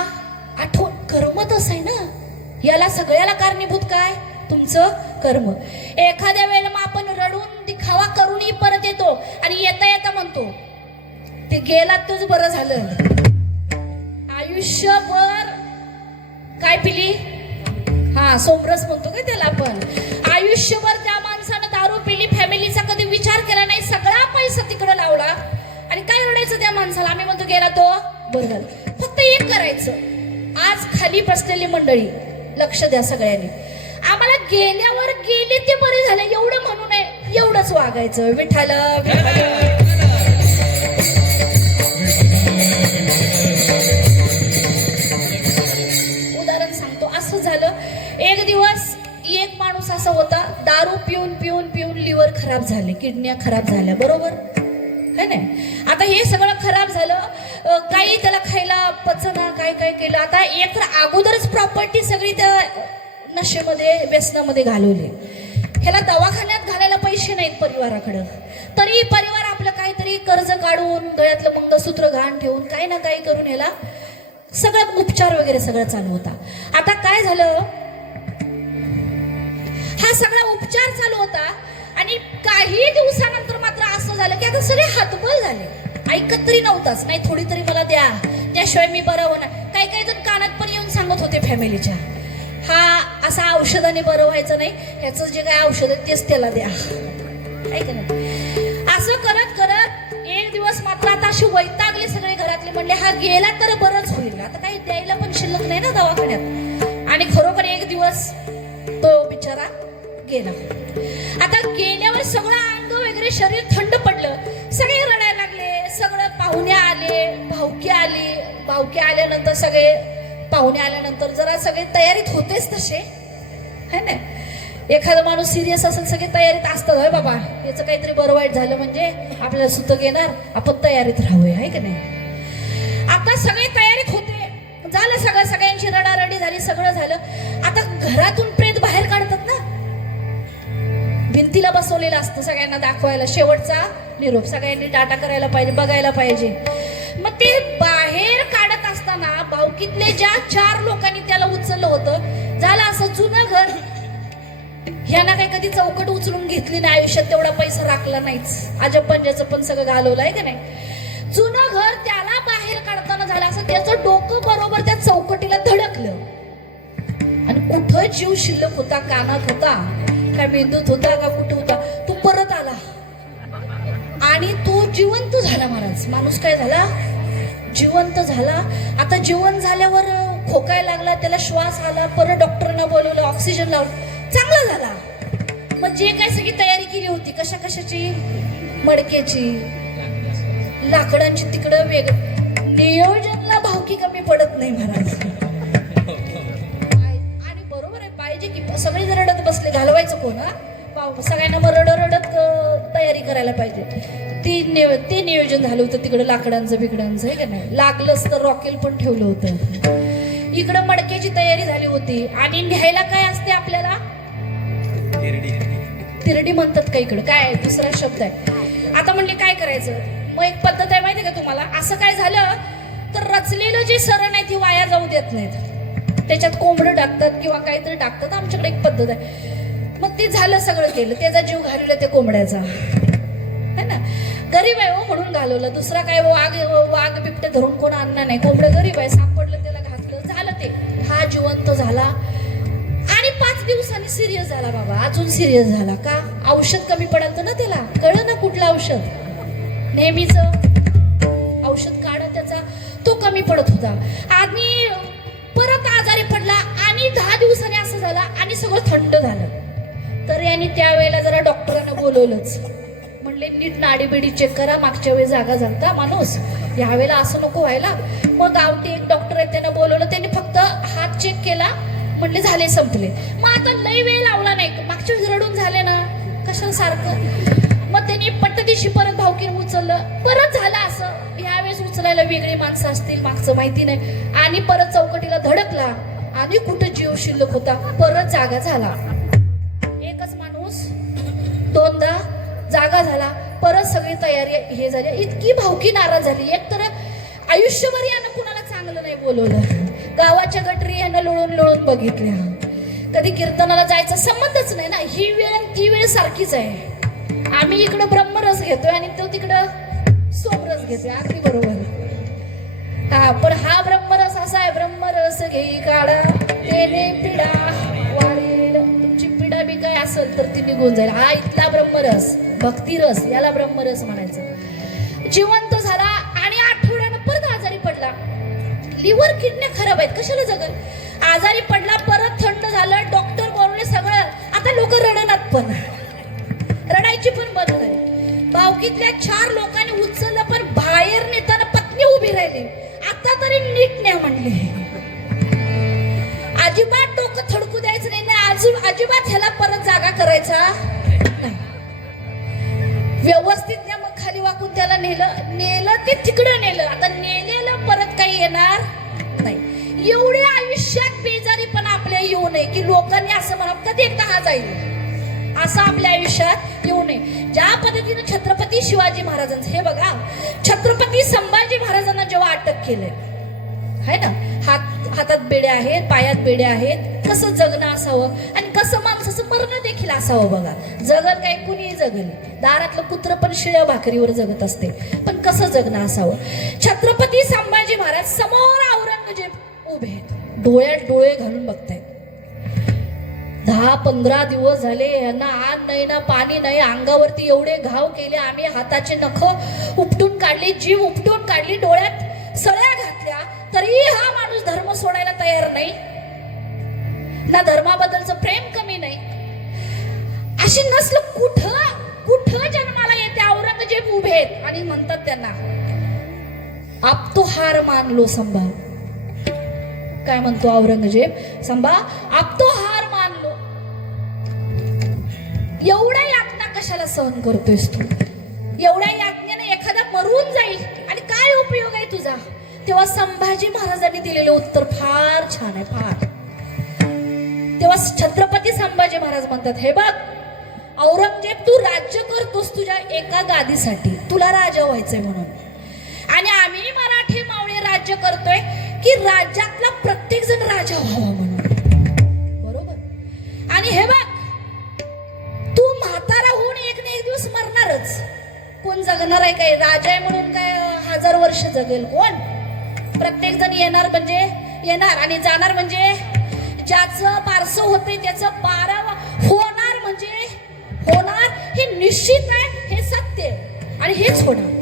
आठवण कर्मच आहे ना. याला सगळ्याला कारणीभूत काय, तुमचं कर्म. एखाद्या वेळेला मग आपण रडून दिखावा करूनही परत येतो आणि येता म्हणतो ते गेला तोच बरं झालं. आयुष्यभर काय पिली, सोमरस म्हणतो का त्याला आपण. आयुष्यभर त्या माणसानं दारू पिली, फॅमिलीचा कधी विचार केला नाही, सगळा पैसा तिकडे लावला आणि काय रडायचं त्या माणसाला. आम्ही म्हणतो गेला तो बरं झालं. फक्त एक करायचं, आज खाली बसलेली मंडळी लक्ष द्या सगळ्यांनी, आम्हाला गेल्यावर गेले ते बरे झाले एवढं म्हणू नये, एवढंच वागायचं. विठ्ठल उदाहरण सांगतो. असं झालं एक दिवस, एक माणूस असा होता दारू पिऊन पिऊन पिऊन लिव्हर खराब झाले, किडन्या खराब झाल्या, बरोबर है नाही. आता हे सगळं खराब झालं, काही त्याला खायला पचना, काय केलं. आता एक तर अगोदरच प्रॉपर्टी सगळी त्या नशेमध्ये व्यसनामध्ये घालवली. ह्याला दवाखान्यात घालायला पैसे नाहीत परिवाराकडं, तरी परिवार आपलं काहीतरी कर्ज काढून गळ्यातलं मंगळसूत्र घाण ठेवून काही ना काही करून ह्याला सगळं उपचार वगैरे सगळं चालू होता. आता काय झालं, हा सगळा उपचार चालू होता आणि काही दिवसानंतर मात्र असं झालं की आता सगळे हातबल झाले. ऐकत तरी नव्हताच, नाही थोडी तरी मला द्या, त्याशिवाय मी बरं होणार. काही काही जण कानात पण येऊन सांगत होते फॅमिलीच्या, हा असा औषधाने बरं व्हायचं नाही, ह्याचं जे काय औषध आहे तेच त्याला द्या. ऐक ना, असं करत करत एक दिवस मात्र आता अशी वैतागले सगळे घरातले, म्हणले हा गेला तर बरंच होईल, आता काही द्यायला पण शिल्लक नाही ना दवाखान्यात. आणि खरोखर एक दिवस तो बिचारा गेला. आता गेल्यावर सगळं अंग वगैरे शरीर थंड पडलं, सगळे रडायला लागले, सगळं पाहुणे आले, भावके आल्यानंतर सगळे पाहुणे आल्यानंतर जरा सगळे तयारीत होतेच तसे है ना. एखादा माणूस सिरियस असेल सगळे तयारीत असतात, होय बाबा याचं काहीतरी बरं वाईट झालं म्हणजे आपल्याला सुतक येणार, आपण तयारीत राहूया आहे की नाही. आता सगळे तयारीत होते, झालं सगळं, सगळ्यांची रडारडी झाली, सगळं झालं. आता घरातून प्रेत बाहेर काढतात ना, भिंतीला बसवलेलं असतं सगळ्यांना दाखवायला, शेवटचा निरोप, सगळ्यांनी टाटा करायला पाहिजे, बघायला पाहिजे. मग ते बाहेर काढत असताना भावकीतले ज्या 4 लोकांनी त्याला उचललं होतं, झालं असं जुनं घर, ह्यांना काही कधी चौकट उचलून घेतली नाही आयुष्यात, तेवढा पैसा राखला नाहीच, अजब पंजाचं पण सगळं घालवलं आहे का नाही. जुनं घर त्याला बाहेर काढताना झालं असं, त्याचं डोकं बरोबर त्या चौकटीला धडकलं आणि कुठं जीव शिल्लक होता, कानात होता का मेंदूत होता का कुठं होता, तो परत आला आणि तो जिवंत झाला. महाराज माणूस काय झाला, जिवंत झाला. आता जिवंत झाल्यावर खोकायला लागला, त्याला श्वास आला, परत डॉक्टरांना बोलवलं, ऑक्सिजन लावलं, चांगला झाला. मग जे काय सगळी तयारी केली होती, कशाची, मडक्याची, लाकडांची, तिकडं वेगळं नियोजनला भावकी कमी पडत नाही महाराज. आणि बरोबर आहे, पाहिजे की सगळे जर रडत बसले, घालवायचं कोण, सगळ्यांना मग रडत तयारी करायला पाहिजे. ते नियोजन झालं होतं तिकडं लाकडांचं बिकडांचं आहे का नाही. लागलंच तर रॉकेल पण ठेवलं होतं. इकडं मडक्याची तयारी झाली होती आणि न्यायला काय असते आपल्याला, तिरडी म्हणतात का इकडं, काय दुसरा शब्द आहे. आता म्हणले काय करायचं, मग एक पद्धत आहे माहिती का तुम्हाला, असं काय झालं तर रचलेलं जे सरण आहे ती वाया जाऊ देत नाहीत, त्याच्यात कोंबडं टाकतात किंवा काहीतरी टाकतात, आमच्याकडे एक पद्धत आहे. मग ते झालं, सगळं केलं, त्याचा जीव घालवला त्या कोंबड्याचा है ना. गरीब आहे हो म्हणून घालवलं, दुसरा काय वाघ बिबटे धरून कोण आणणार नाही, कोंबडं गरीब आहे, सापडलं त्याला घातलं, झालं ते, हा जिवंत झाला. आणि 5 दिवसांनी सिरियस झाला बाबा, अजून सिरियस झाला का, औषध कमी पडायचं ना त्याला, कळलं ना कुठलं औषध, नेहमीच औषध काढ त्याचा, तो कमी पडत होता. आणि परत आजारी पडला आणि 10 दिवसांनी असं झाला आणि सगळं थंड झालं. तर यांनी त्यावेळेला जरा डॉक्टरांना बोलवलंच, म्हणले नीट नाडीबिडी चेक करा, मागच्या वेळी जागा झालता माणूस, यावेळेला असं नको व्हायला. मग गावठी एक डॉक्टर आहे, त्यानं बोलवलं, त्यांनी फक्त हात चेक केला, म्हणले झाले, संपले. मग आता लई वेळ लावला नाही, मागच्या वेळी रडून झाले ना, कशाला सारखं. मग त्यांनी पट्टदिशी परत भावकीने उचललं, परत झालं असं. यावेळेस उचलायला वेगळी माणसं असतील, मागचं माहिती नाही, आणि परत चौकटीला धडकला आणि कुठं जीव शिल्लक होता, परत जागा झाला. एकच माणूस 2दा जागा झाला, परत सगळी तयारी हे झाली. इतकी भावकी नाराज झाली, एक तर आयुष्यभर यानं कुणाला चांगलं नाही बोलवलं, गावाच्या गटरी यानं लोळून बघितल्या, कधी कीर्तनाला जायचा संबंधच नाही ना. ही वेळ आणि ती वेळ सारखीच आहे. आम्ही इकडं ब्रह्मरस घेतोय आणि तो तिकडं सोमरस घेतोय, अगदी बरोबर. हा, पण हा ब्रह्मरस असा आहे, ब्रह्मरस घेई काढा तेने पिढा वाढेल, तुमची पिढा बी काय असेल तर ती निघून जाईल. हा इथला ब्रह्मरस, भक्तिरस, याला ब्रह्मरस म्हणायचं. जिवंत झाला आणि आठवड्यानं परत आजारी पडला, लिव्हर किडनी खराब आहेत, कशाला जगल, आजारी पडला, परत थंड झालं, डॉक्टर बोलवले सगळं. आता लोक रडणार पण, रडायची पण बंद झाली. भावकीतल्या 4 लोकांनी उचललं, पण बाहेर नेताना पत्नी उभी राहिली, आता तरी नीट न्या म्हणले, अजिबात डोकं थडकू द्यायचं नाही, अजिबात ह्याला परत जागा करायचा नाही, व्यवस्थित न्या. मग खाली वाकून त्याला नेलं ते तिकडं नेलं. आता नेलेलं परत काही येणार नाही. एवढे आयुष्यात बेजारी पण आपल्या येऊ नये की लोकांनी असं म्हणा कधी एकदा हा जाईल, असं आपल्या आयुष्यात येऊ नये. ज्या पद्धतीनं छत्रपती शिवाजी महाराजांचं, हे बघा, छत्रपती संभाजी महाराजांना जेव्हा अटक केले, है ना. हातात बेड्या आहेत, पायात बेड्या आहेत. कसं जगणं असावं आणि कसं माणसाचं मरण देखील असावं बघा. जगल काय कुणीही जगल. दारातलं कुत्रं पण शिळ्या भाकरीवर जगत असते. पण कसं जगणं असावं. छत्रपती संभाजी महाराज समोर औरंगजेब उभे आहेत, डोळ्यात डोळे घालून बघतायत. 10-15 दिवस झाले यांना अन्न नाही ना पाणी नाही. अंगावरती एवढे घाव केले आम्ही, हाताचे नख उपटून काढली, जीव उपटून काढली, डोळ्यात सळ्या घातल्या, तरी हा माणूस धर्म सोडायला तयार नाही ना. धर्माबद्दलचं प्रेम कमी नाही. अशी नस्ल कुठं जन्माला येते. औरंगजेब उभे आहेत आणि म्हणतात त्यांना, आप तो हार मान लो संभा. काय म्हणतो औरंगजेब, संभा आप तो हार मान लो. एवढ्या यातना कशाला सहन करतोयस तू. एवढ्या यातनेने एखादा मरून जाईल आणि काय उपयोग आहे तुझा. तेव्हा संभाजी महाराजांनी दिलेलं उत्तर फार छान आहे, फार. तेव्हा छत्रपती संभाजी महाराज म्हणतात, हे बघ औरंगजेब, तू राज्य करतोस तुझ्या एका गादीसाठी, तुला राजा व्हायचंय म्हणून. आणि आम्ही मराठी मावळे राज्य करतोय की राज्यातला प्रत्येक जण राजा व्हावा म्हणून. बरोबर. आणि हे बघ, तू म्हातारा होऊन एक ना एक दिवस मरणारच. कोण जगणार आहे काय. राजा आहे म्हणून काय 1000 वर्ष जगेल कोण. प्रत्येक जण येणार म्हणजे येणार आणि जाणार म्हणजे ज्याचं बारसं होतंय त्याचं 12 होणार म्हणजे होणार. हे निश्चित आहे, हे सत्य आणि हेच होणार.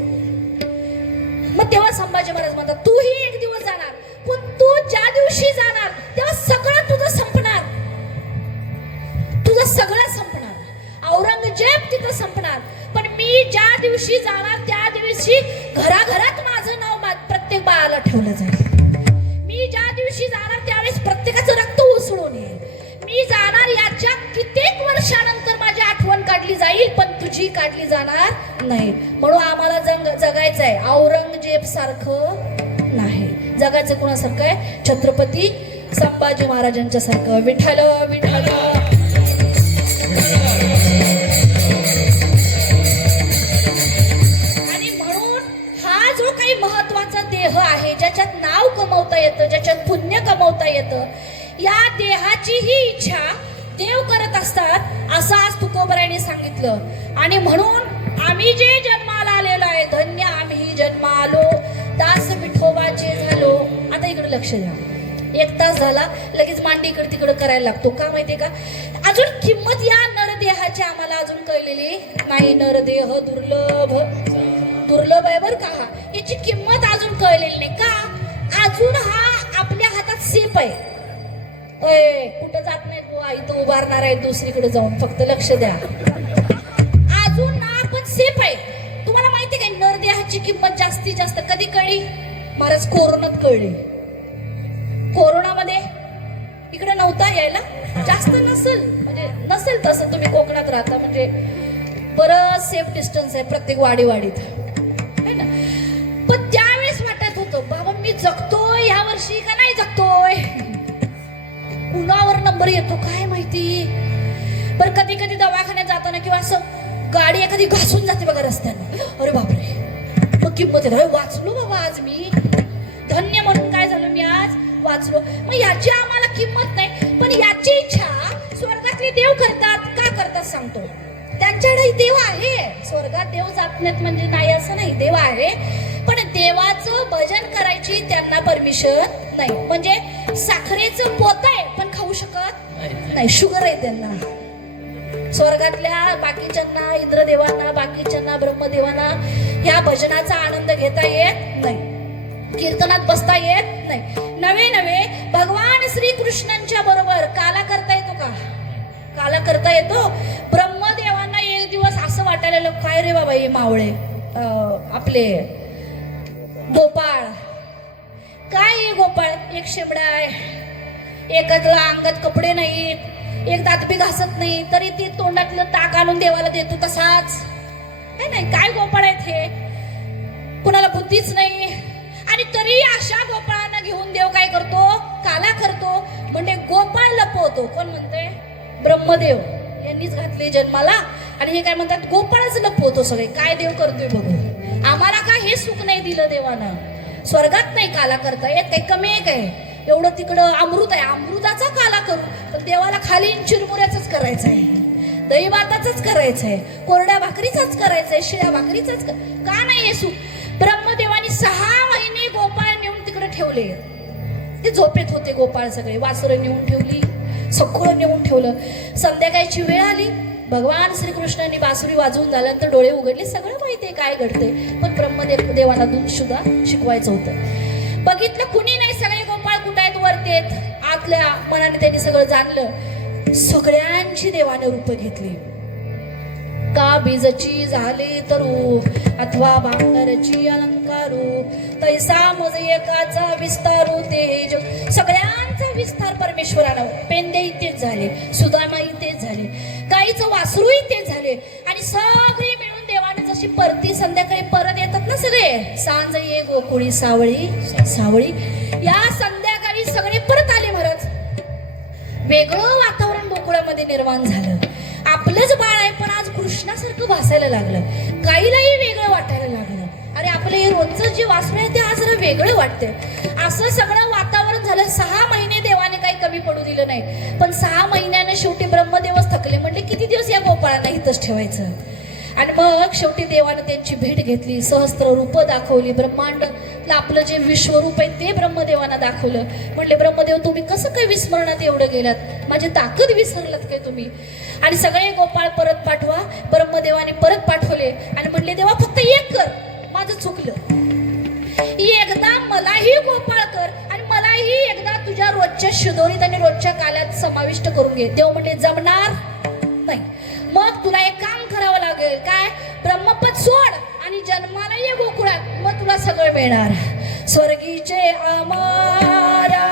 मग तेव्हा संभाजी महाराज म्हणतात, तूही एक दिवस जाणार, पण तू ज्या दिवशी जाणार तेव्हा सगळं तुझं संपणार. तुझं सगळं संपणार. औरंगजेब तिथं संपणार. पण मी ज्या दिवशी जाणार त्या दिवशी घराघरात माझं नाव प्रत्येक बाळाला ठेवलं जाईल. मी ज्या दिवशी जाणार त्यावेळेस प्रत्येकाचं रक्त उसळून येईल. मी जाणार याच्या कित्येक वर्षानंतर माझी आठवण काढली जाईल, पण तुझी काढली जाणार नाही. म्हणून आम्हाला जगायचं आहे औरंगजेब सारखं नाही. जगायचं कुणासारखं आहे. छत्रपती संभाजी महाराजांच्या सारखं. विठ्ठल विठ्ठल. आणि म्हणून हा जो काही महत्वाचा देह आहे, ज्याच्यात नाव कमवता येतं, ज्याच्यात पुण्य कमवता येतं, या देहाची ही इच्छा देव करत असतात असं आज तुकोबरायांनी सांगितलं. आणि म्हणून आम्ही जे जन्माला आलेलो आहे, धन्य आम्ही जन्म आलो, दास विठोबाचे झालो. आता इकडे लक्ष द्या. 1 तास झाला लगेच मांडी इकडे तिकडे करायला लागतो. का माहितीये का, अजून किंमत या नरदेहाची आम्हाला अजून कळलेली नाही. नरदेह दुर्लभ दुर्लभ आहे बरं का. याची किंमत अजून कळलेली नाही. का, अजून हा आपल्या हातात सेप आहे. कुठं जात नाही बुवा, इथं उभारणार आहे दुसरीकडे जाऊन. फक्त लक्ष द्या. अजून ना आपण सेफ आहे. तुम्हाला माहिती काय नरदेहाची किंमत जास्तीत जास्त कधी कळली महाराज. कोरोनात कळली. कोरोनामध्ये इकडे नव्हता यायला, जास्त नसेल तसं. तुम्ही कोकणात राहता म्हणजे बरं सेफ डिस्टन्स आहे प्रत्येक वाडीत है ना. पण त्यावेळेस वाटत होतं बाबा मी जगतोय या वर्षी का नाही जगतोय. कुणावर नंबर येतो काय माहिती. पण कधी कधी दवाखान्यात जाताना किंवा असं गाडी एखादी घासून जाते बघा रस्त्याने, अरे बापरे, मग किंमत येते. वाचलो बाबा आज मी, धन्य म्हणून काय झालं मी आज वाचलो. मग याची आम्हाला किंमत नाही. पण याची इच्छा स्वर्गातले देव करतात. का करतात सांगतो. त्यांच्याकडे देव आहे. स्वर्गात देव जात नाहीत म्हणजे नाही असं नाही, देव आहे. पण देवाचं भजन करायची त्यांना परमिशन नाही. म्हणजे साखरेचं पोत आहे पण खाऊ शकत नाही, शुगर आहे त्यांना. स्वर्गातल्या बाकीच्यांना, इंद्रदेवांना, बाकीच्यांना, ब्रह्मदेवांना ह्या भजनाचा आनंद घेता येत नाही, कीर्तनात बसता येत नाही. नवे भगवान श्रीकृष्णांच्या बरोबर काला करता येतो का. काला करता येतो. ब्रह्मदेवांना एक दिवस असं वाटायला लागलं, काय रे बाबा हे मावळे आपले गोपाळ, काय हे गोपाळ, एक शेंबडा आहे, एकातला अंगात कपडे नाहीत, एक दात बी घासत नाही, तरी ती तोंडातलं ताक आणून देवाला देतो तसाच है नाही. काय गोपाळ आहेत हे, कुणाला बुद्धीच नाही. आणि तरी अशा गोपाळांना घेऊन देव काय करतो, काला करतो. म्हणजे गोपाळ लपवतो. कोण म्हणते, ब्रह्मदेव यांनीच घातले जन्माला. आणि हे काय म्हणतात, गोपाळच लपवतो सगळे. काय देव करतोय बघू. आम्हाला का हे सुख नाही दिलं देवानं. स्वर्गात नाही काला करता येत, काही कमी आहे काय? एवढं तिकडं अमृत आहे, अमृताचा काला करू, पण देवाला खाली चिरमुऱ्याच करायचं आहे, दही भाताच करायचं आहे, कोरड्या भाकरीचाच करायचं आहे, शिळ्या भाकरीचाच का नाही येसू? ब्रह्मदेवानी 6 महिने गोपाळ नेऊन तिकडे ठेवले. ते झोपेत होते गोपाळ सगळे, वासरं नेऊन ठेवली, सगळं नेऊन ठेवलं. संध्याकाळची वेळ आली, भगवान श्रीकृष्णांनी बासुरी वाजवून झाल्यानंतर डोळे उघडले. सगळं माहितीये काय घडते, पण ब्रह्मदेवाला दूध सुद्धा शिकवायचं होतं. बघितलं कुणी नाही, सगळे गोपाळ कुठं आहेत, वरती आहेत. आतल्या मनाने त्यांनी सगळं जाणलं. सगळ्यांची देवाने रूप घेतली. का बीजची झाली तरू अथवा भांगरची अलंकारू, तैसा मज एकाचा विस्तारू तेज. सगळ्यांचा विस्तार परमेश्वरानं. पेंदे इथेच झाले, सुदामा इथेच झाले, गाईचं वासरू इथेच झाले, आणि सगळे मिळून देवाने जशी परती संध्याकाळी परत येतात ना सगळे, सांज ये गोकुळी सावळी सावळी, या संध्याकाळी सगळे परत आले. महाराज वेगळं वातावरण गोकुळामध्ये निर्माण झालं. आपलंच बाळ आहे पण आज कृष्णासारखं भासायला लागलं, गाईलाही वेगळं वाटायला लागलं. अरे आपलं हे रोजचं जे वासरू आहे ते आज जरा वेगळं वाटतंय. असं सगळं वातावरण झालं. 6 महिने देवाने काही कमी पडू दिलं नाही, पण 6 महिन्यानं शेवटी ब्रह्मदेवच थकले. म्हणले किती दिवस या गोपाळांना इथंच ठेवायचं. आणि मग शेवटी देवानं त्यांची भेट घेतली, सहस्त्र रूप दाखवली, ब्रह्मांड आपलं जे विश्वरूप आहे ते ब्रह्मदेवांना दाखवलं. म्हणले ब्रह्मदेव तुम्ही कसं काय विस्मरणात एवढं गेलात, माझी ताकद विसरलात काय तुम्ही? आणि सगळे गोपाळ परत पाठवा. ब्रह्मदेवाने परत पाठवले आणि म्हणले देवा फक्त एक कर, माझं चुकलं, एकदा मलाही गोपाळ कर आणि मलाही एकदा तुझ्या रोजच्या शिदोरीत आणि रोजच्या काल्यात समाविष्ट करून घे. देव म्हणले जमणार नाही, मग तुला एक काम करावं लागेल. काय? ब्रह्मपद सोड आणि जन्माला ये गोकुळात, मग तुला सगळं मिळणार. स्वर्गीचे आमारा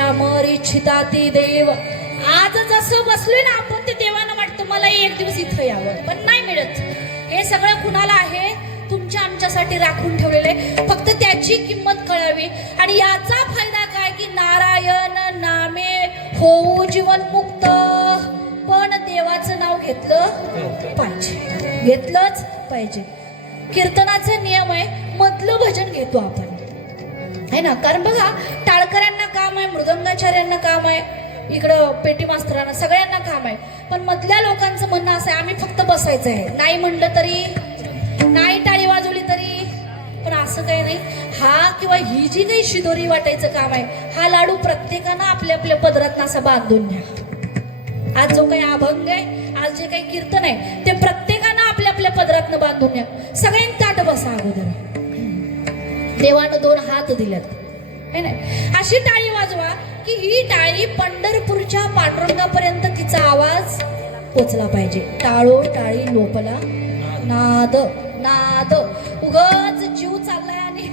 अमर इच्छिताती देव. आज जसं बसलोय ना आपण ते देवानं वाटतं मला एक दिवस इथं यावं, पण नाही मिळत. हे सगळं कुणाला आहे? तुमच्या आमच्यासाठी राखून ठेवलेले. फक्त त्याची किंमत कळावी. आणि याचा फायदा काय की नारायण नामे होऊ जीवन मुक्त. पण देवाचं नाव घेतलं पाहिजे, घेतलंच पाहिजे. कीर्तनाचा नियम आहे, मधलं भजन घेतो आपण, है ना. कारण बघा टाळकऱ्यांना काम आहे, मृदंगाचार्यांना काम आहे, इकडं पेटी मास्तरांना, सगळ्यांना काम आहे. पण मधल्या लोकांचं म्हणणं असं आहे आम्ही फक्त बसायचं आहे, नाही म्हणलं तरी, नाही टाळी वाजवली तरी. पण असं काही नाही. हा किंवा ही जी काही शिदोरी वाटायचं काम आहे, हा लाडू प्रत्येकानं आपल्या आपल्या पदरात असा बांधून न्या. आज जो काही अभंग आहे, आज जे काही कीर्तन आहे, ते प्रत्येकानं आपल्या आपल्या पदरातनं बांधून न्या. सगळ्यांनी ताट बसा अगोदर. देवानं 2 हात दिल्यात है ना. अशी टाळी वाजवा की ही टाळी पंढरपूरच्या पांडुरंगापर्यंत तिचा आवाज पोचला पाहिजे. टाळो टाळी लोपला नाद नाद. उगाच जीव चाललाय आणि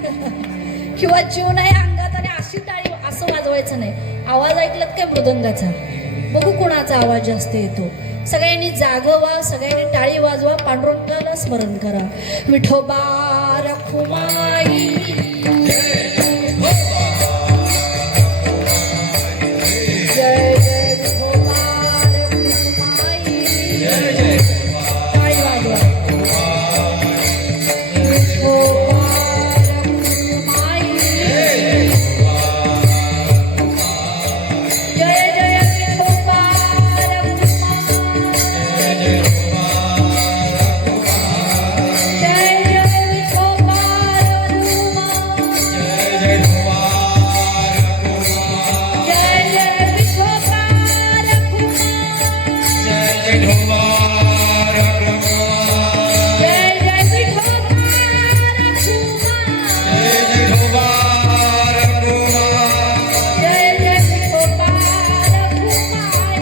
किंवा जीव नाही अंगात आणि अशी टाळी असं वाजवायचं नाही. आवाज ऐकलात काय मृदंगाचा? बघू कोणाचा आवाज जास्त येतो. सगळ्यांनी जागं व्हा, सगळ्यांनी टाळी वाजवा, पांडुरंगाला स्मरण करा. विठोबा रखुमाई जय जय विठोबा रखुमाई. टाळी वाजवा. विठोबा रखुमाई जय जय विठोबा रखुमाई. जय जय विठोबा रखुमाई. जय जय विठोबा रखुमाई. जय जय विठोबा रखुमाई. जय जय विठोबा रखुमाई. जय जय विठोबा रखुमाई.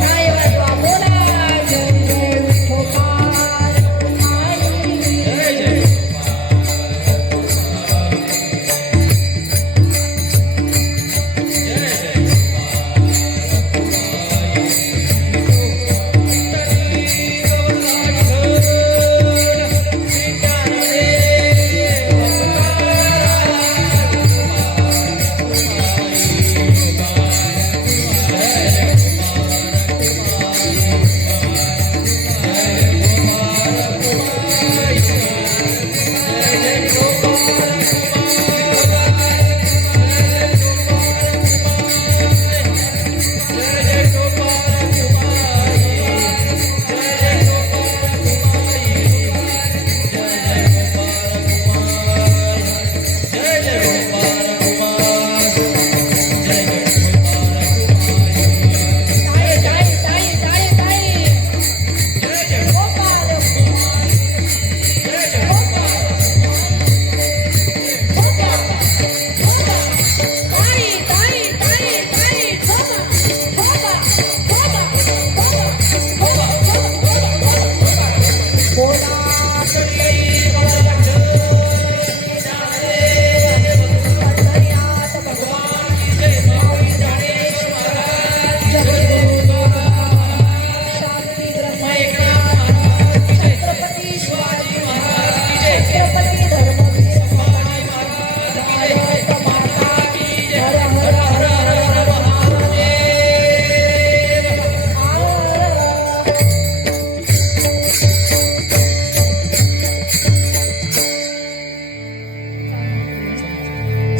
काय वाजवा बोला. जय जय विठोबा रखुमाई.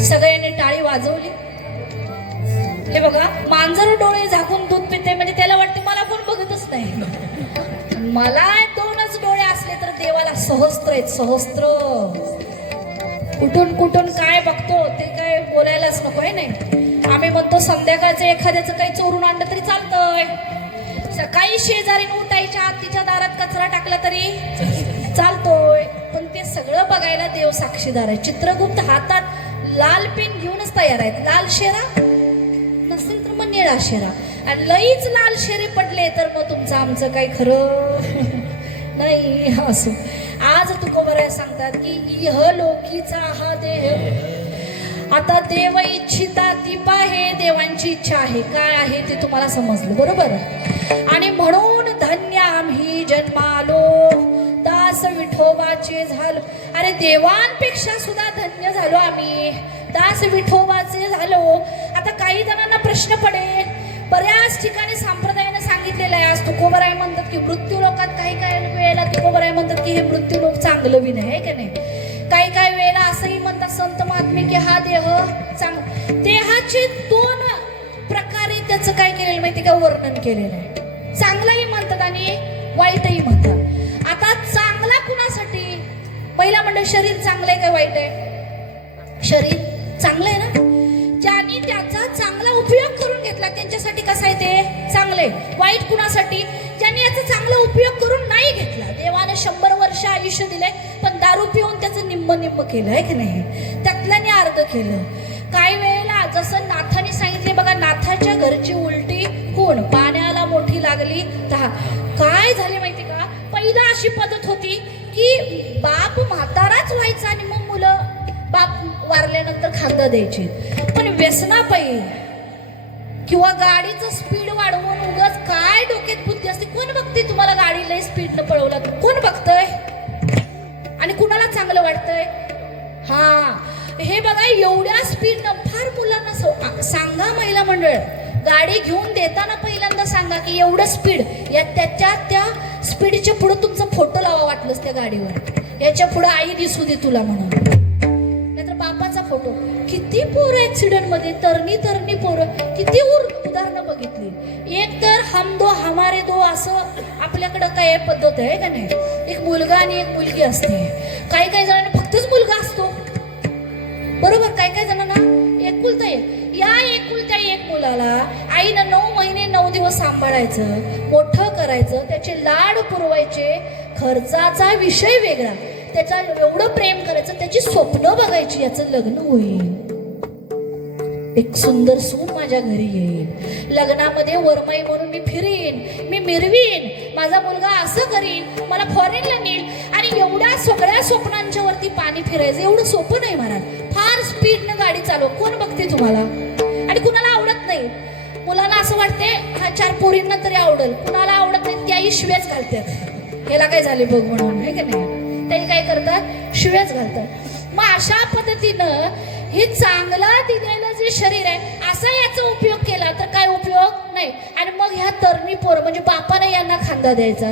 सगळ्यांनी टाळी वाजवली. हे बघा, मांजर डोळे झाकून दूध पिते म्हणजे त्याला वाटते मला कोण बघतच नाही. मला 2च डोळे असले तर देवाला सहस्त्र आहेत, सहस्त्र. कुठून कुठून काय बघतो ते काय बोलायलाच नको आहे नाही. आम्ही म्हणतो संध्याकाळचं एखाद्याचं काही चोरून आणलं तरी चालतंय. सकाळी शेजारी उठायच्या आत तिच्या दारात कचरा टाकला तरी चालतोय. पण ते सगळं बघायला देव साक्षीदार आहे. चित्रगुप्त हातात लाल पेन घेऊनच तयार आहेत. लाल शेरा नसेल तर मग निळा शेरा. आणि लईच लाल शेरे पडले तर मग तुमचं आमचं काही खरं नाही. असो, आज तुकोबराय सांगतात की इह लोकीचा हा देह आता देव इच्छिता ती पाहे. देवांची इच्छा आहे, काय आहे ते तुम्हाला समजलं बरोबर. आणि म्हणून धन्य आम्ही जन्मालो दास विठोबाचे झालो. अरे देवांपेक्षा सुद्धा धन्य झालो आम्ही, दास विठोबाचे झालो. आता काही जणांना प्रश्न पडेल, बऱ्याच ठिकाणी संप्रदायाने सांगितलेलं आहे. आज तुकोबराय म्हणतात की मृत्यू लोकात काही काही वेळेला तुकोबराय म्हणतात की हे मृत्यू लोक चांगलं बी नाही का नाही. काही काही वेळेला असंही म्हणतात संत महात्मे की हा देह देहाचे 2 प्रकारे त्याचं काय केलेलं माहिती का, वर्णन केलेलं आहे. चांगलंही म्हणतात आणि वाईटही म्हणतात. आता चांगला कुणासाठी, पहिला म्हणजे शरीर चांगलं आहे काय वाईट आहे? शरीर चांगलं आहे ना. ज्यांनी त्याचा चांगला उपयोग करून घेतला त्यांच्यासाठी कसं आहे ते चांगले. वाईट कुणासाठी, ज्यांनी याचा चांगला उपयोग करून नाही घेतला. देवाने 100 वर्ष आयुष्य दिलंय पण दारू पिऊन त्याचं निम्म केलं आहे की नाही, त्यातल्याने अर्ध केलं. काही वेळेला जसं नाथाने सांगितले बघा, नाथाच्या घरची उलटी होऊन पाण्याला मोठी लागली तहा. काय झाले माहिती का, पहिला अशी पद्धत होती की बाप म्हाताराच व्हायचा आणि मग मुलं बाप वारल्यानंतर खांदा द्यायची. पण व्यसनापायी किंवा गाडीचं स्पीड वाढवून उगाच काय डोक्यात बुद्धी असते, कोण बघते तुम्हाला गाडी लय स्पीडनं पळवला, कोण बघतय आणि कुणाला चांगलं वाटतंय? हा हे बघा, एवढ्या स्पीडनं फार मुलांना सांगा, महिला मंडळ गाडी घेऊन देताना पहिल्यांदा सांगा की एवढं स्पीड, या त्या स्पीडच्या पुढे तुमचा फोटो लावा वाटलंच त्या गाडीवर, याच्या पुढे आई दिसू दे तुला म्हणून, नाहीतर बापाचा फोटो. किती पोरं ऍक्सिडेंट मध्ये, तरणी पोरं, किती उदाहरणं बघितली. एक तर हम दो हमारे दो असं आपल्याकडं काय पद्धत आहे का नाही, एक मुलगा आणि एक मुलगी असते. काही जणांना फक्तच मुलगा असतो बरोबर, काही जणांना एकुलता एक. या एकुलत्या एक मुलाला आईनं 9 महिने 9 दिवस सांभाळायचं, मोठं करायचं, त्याचे लाड पुरवायचे, खर्चाचा विषय वेगळा, त्याचा एवढं प्रेम करायचं, त्याची स्वप्न बघायची याचं लग्न होईल, एक सुंदर सून माझ्या घरी येईल, लग्नामध्ये वरमाई म्हणून मी फिरीन, मी मिरवीन, माझा मुलगा असं करीन, मला फॉरेनला नेईल, आणि एवढ्या सगळ्या स्वप्नांच्या वरती पाणी फिरायचं एवढं सोपं नाही महाराज. फार स्पीडनं गाडी चालव, कोण बघते तुम्हाला? आणि कुणाला आवडत नाही. मुलाला असं वाटते हा 4 पोरींना तरी आवडेल, कुणाला आवडत नाही, त्याही शिव्याच घालतात, ह्याला काय झाले बघ म्हणून, हे का नाही, त्याही काय करतात, शिव्याच घालतात. मग अशा पद्धतीनं हे चांगला दिलेलं जे शरीर आहे, असा याचा उपयोग केला तर काय उपयोग नाही. आणि मग ह्या तरणी पोरं म्हणजे बापाने यांना खांदा द्यायचा,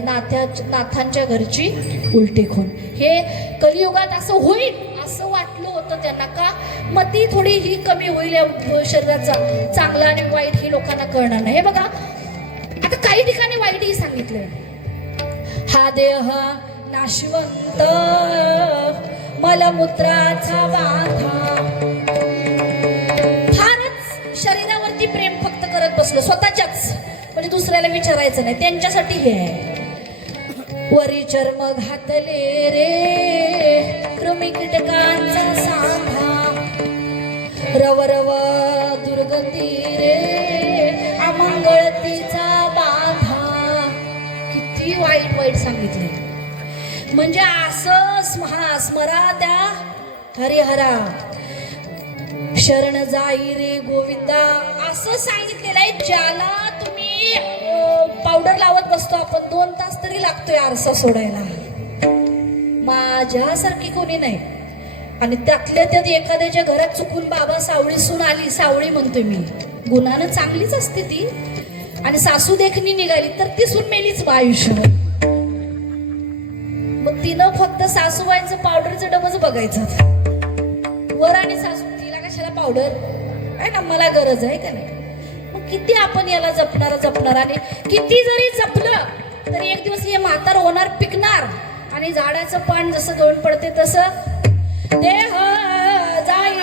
नाथांच्या घरची उलटी खून. हे कलियुगात असं होईल असं वाटलं होतं त्यांना, का मग ती थोडी ही कमी होईल शरीराचा, चांगला आणि वाईट ही लोकांना कळणार नाही. हे बघा, आता काही ठिकाणी वाईटही सांगितलंय, हा देह नाशवंत मलमूत्राचा बाधा. फारच शरीरावरती प्रेम फक्त करत बसलो, स्वतःच्याच, म्हणजे दुसऱ्याला विचारायचं नाही, त्यांच्यासाठी हे आहे. वरी चर्म घातले रे कृमी कीटकांचा सांधा, रव दुर्गती रे अमंगळतीचा बाधा. किती वाईट सांगितले. म्हणजे असं स्मरा त्या हरिहरा, शरण जाई रे गोविंदा असं सांगितलेलं आहे. ज्याला तुम्ही पावडर लावत बसतो आपण, 2 तास तरी लागतोय आरसा सोडायला, माझ्यासारखी कोणी नाही. आणि त्यातल्या त्यात एखाद्याच्या घरात चुकून बाबा सावळी सून आली, सावळी म्हणतोय मी, गुणानं चांगलीच असते ती, आणि सासू देखणी निघाली तर ती सून मेलीच बा आयुष्यभर. मग तिनं फक्त सासूबाईंचं पावडरचं डबच बघायचं, वर आणि सासू, तिला कशाला पावडर आहे ना, मला गरज आहे का नाही. मग किती आपण याला जपणार, आणि किती जरी जपलं तरी एक दिवस हे म्हातार होणार, पिकणार, आणि झाडाचं पान जसं गळून पडते तसं देह जाईल.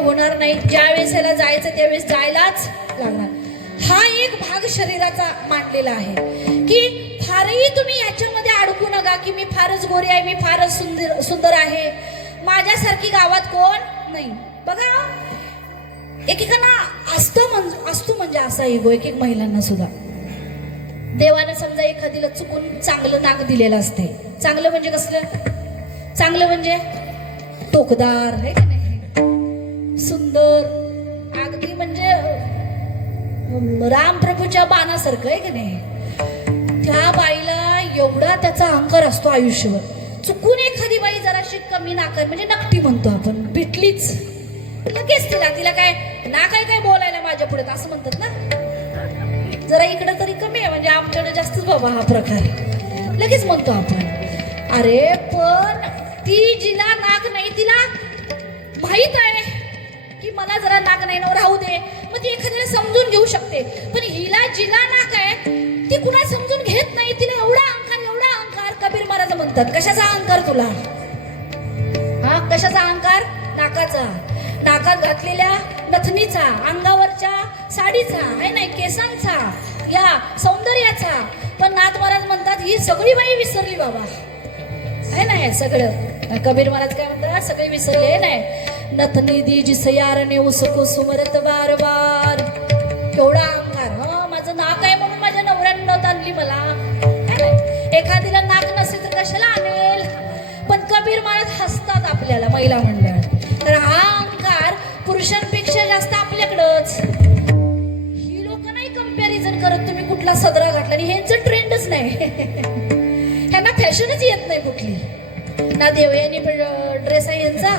होणार नाही. ज्या वेळेस याला जायचं त्यावेळेस जायलाच लागणार. हा एक भाग शरीराचा मांडलेला आहे की फारही तुम्ही याच्यामध्ये अडकू नका की मी फारच गोरी आहे, मी फारच सुंदर आहे, माझ्यासारखी गावात कोण नाही. बघा एकेकांना असतो म्हणजे असा इगो एक महिलांना सुद्धा. देवानं समजा एखादीला चुकून चांगलं नाक दिलेलं असते. चांगलं म्हणजे कसलं? चांगलं म्हणजे टोकदार आहे का नाही, सुंदर, अगदी म्हणजे रामप्रभूच्या बाणासारखं आहे की नाही. त्या बाईला एवढा त्याचा अहंकार असतो आयुष्यभर. चुकून एखादी बाई जराशी कमी नाकार म्हणजे नकटी म्हणतो आपण, भेटलीच लगेच तिला काय नाक आहे काय बोलायला माझ्या पुढे असं म्हणतात ना. जरा इकडं तरी कमी आहे म्हणजे आमच्याकडे जास्तच बाबा हा प्रकार लगेच म्हणतो आपण. अरे पण ती जिला नाक नाही तिला माहित आहे की मला जरा नाक नाही ना राहू दे, मग ती एखाद्याला समजून घेऊ शकते. पण हिला जिला नाक आहे ती कुणा समजून घेत नाही. तिला एवढा अहंकार कबीर महाराज म्हणतात. कशाचा अहंकार तुला? हा कशाचा अहंकार? नाकाचा, नाकात घातलेल्या नथनीचा, अंगावरच्या साडीचा आहे नाही, केसांचा, या सौंदर्याचा. पण नाथ महाराज म्हणतात ही सगळी बाई विसरली बाबा आहे नाही सगळं. कबीर महाराज काय म्हणतात? सगळे विसरले नाही. नथनी दीजी सयारने उसको सुमरत बार बार. केवढा अहंकार. हा माझं नाक आहे म्हणून माझ्या नवऱ्यानं नथ आणली मला. एखादीला नाक नसेल तर कशाला आणेल. पण कबीर महाराज हसतात आपल्याला महिला म्हणल्यावर. तर हा अहंकार पुरुषांपेक्षा जास्त आपल्याकडंच. ही लोक नाही कंपॅरिझन करत तुम्ही कुठला सदरा घातला, आणि ह्यांचं ट्रेंडच नाही. ह्यांना फॅशनच येत नाही कुठली. ना देवयानी ड्रेस आहे यांचा,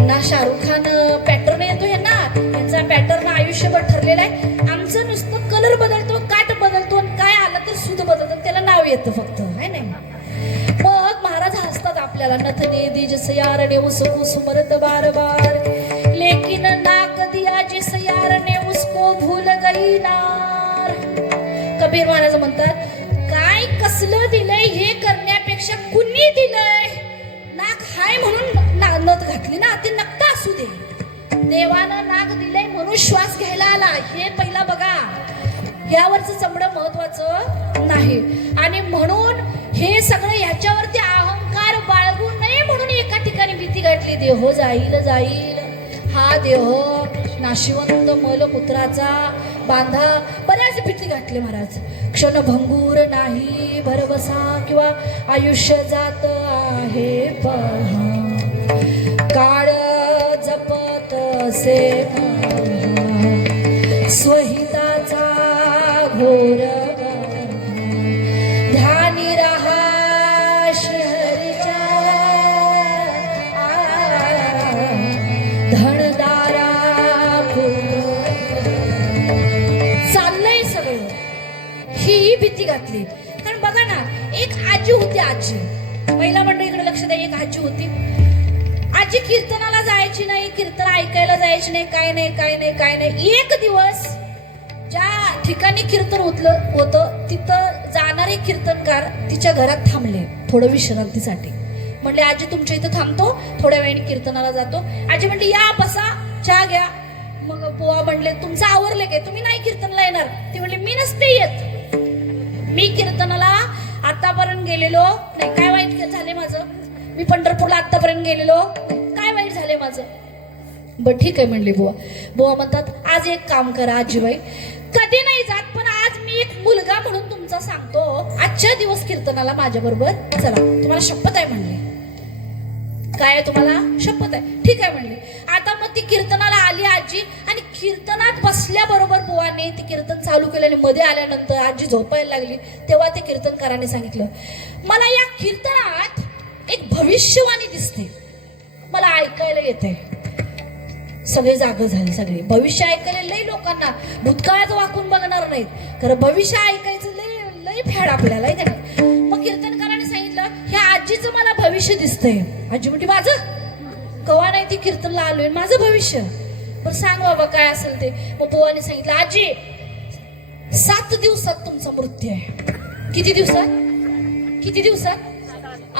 ना शाहरुख खान पॅटर्न येतो ह्यांना. यांचा पॅटर्न आयुष्यभर ठरलेला आहे. आमचं नुसतं कलर बदलतो, काट बदलतो, आणि काय आलं तर सूद बदलतो, त्याला नाव येतं फक्त आहे नाही. मग महाराज हसतात आपल्याला. नथने दीज सयार ने उसको सुमरत बार बार, लेकिन नाक दिया जिस यार ने उसको भूल गई नार. कबीर महाराज म्हणतात काय कसलं दिलंय हे करण्यापेक्षा कुणी दिलंय. नाक हाय म्हणून नथ घातली ना, ते नक्ता असू दे. देवानं नाक दिलंय म्हणून श्वास घ्यायला आला हे पहिला बघा. यावरचं चमडं महत्वाचं नाही. आणि म्हणून हे सगळं ह्याच्यावरती अहंकार बाळगू नये म्हणून एका ठिकाणी भीती गाठली. देह जाईल हा देह नाशिवंत मलमूत्राचा बांधा. बऱ्याच भीती गाठली महाराज. क्षणभंगूर नाही भरवसा किंवा आयुष्य जात आहे पहा, काळ जपत से स्वहिताचा घोर ध्यानी रहा श्रीहरीच्या धनदारा. चाललंय सगळं. ही भीती घातली. कारण बघा ना, एक आजी होती. आजी पहिला मंडळी इकडे लक्ष द्या. एक आजी होती. आजी कीर्तनाला जायची नाही, कीर्तन ऐकायला जायची नाही, काय नाही. एक दिवस ज्या ठिकाणी कीर्तन होतं तिथं जाणारे कीर्तनकार तिच्या घरात थांबले थोडं विश्रांतीसाठी. म्हणले आजी तुमच्या इथं थांबतो, थोड्या वेळाने कीर्तनाला जातो. आजी म्हणली या बसा, चहा घ्या. मग बुवा म्हणले तुमचं आवरले काय, तुम्ही नाही कीर्तनला येणार? ती म्हणली मी नसते येत, मी कीर्तनाला आतापर्यंत गेलेलो नाही. काय वाईट झाले माझं? मी पंढरपूरला आतापर्यंत गेलेलो, काय वाईट झाले माझं? बर ठीक आहे म्हणली बुवा. बुवा म्हणतात आज एक काम करा आजीबाई, कधी नाही जात पण आज मी एक मुलगा म्हणून तुमचा सांगतो, आजच्या दिवस कीर्तनाला माझ्या बरोबर चला, तुम्हाला शपथ आहे म्हणले. काय आहे तुम्हाला? शपथ आहे. ठीक आहे म्हणले. आता मग ती कीर्तनाला आली आजी, आणि कीर्तनात बसल्याबरोबर बुवाने ती कीर्तन चालू केलं. आणि मध्ये आल्यानंतर आजी झोपायला लागली. तेव्हा ते कीर्तनकाराने सांगितलं मला या कीर्तनात एक भविष्यवाणी दिसते, मला ऐकायला येते. सगळे जाग झाले. सगळे भविष्य ऐकायला लय लोकांना, भूतकाळात वाकून बघणार नाहीत, खरं भविष्य ऐकायचं लय फॅड आपल्याला. मग कीर्तनकाराने सांगितलं ह्या आजीचं मला भविष्य दिसतंय. आजी म्हणते माझं कवा नाही, ती कीर्तनला आलोय, माझं भविष्य पण सांग बाबा काय असेल ते. मग बुवाने सांगितलं आजी 7 दिवसात तुमचा मृत्यू आहे. किती दिवसात?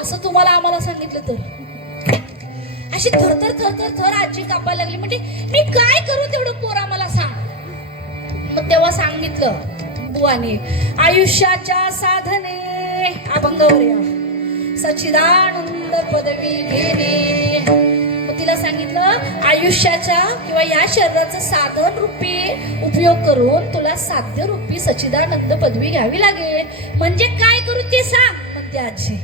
असं तुम्हाला आम्हाला सांगितलं तर अशी थरथर थरथर थर आजी कापायला लागली. म्हणजे मी काय करू तेवढं पोरा मला सांग. मग तेव्हा सांगितलं बुवाने, आयुष्याच्या साधने अभंगावर या सच्चिदानंद पदवी घेणे. मग तिला सांगितलं आयुष्याच्या किंवा या शरीराचं साधन रूपी उपयोग करून तुला साध्य रूपी सच्चिदानंद पदवी घ्यावी लागेल. म्हणजे काय करू ते सांग म्हणते आजी.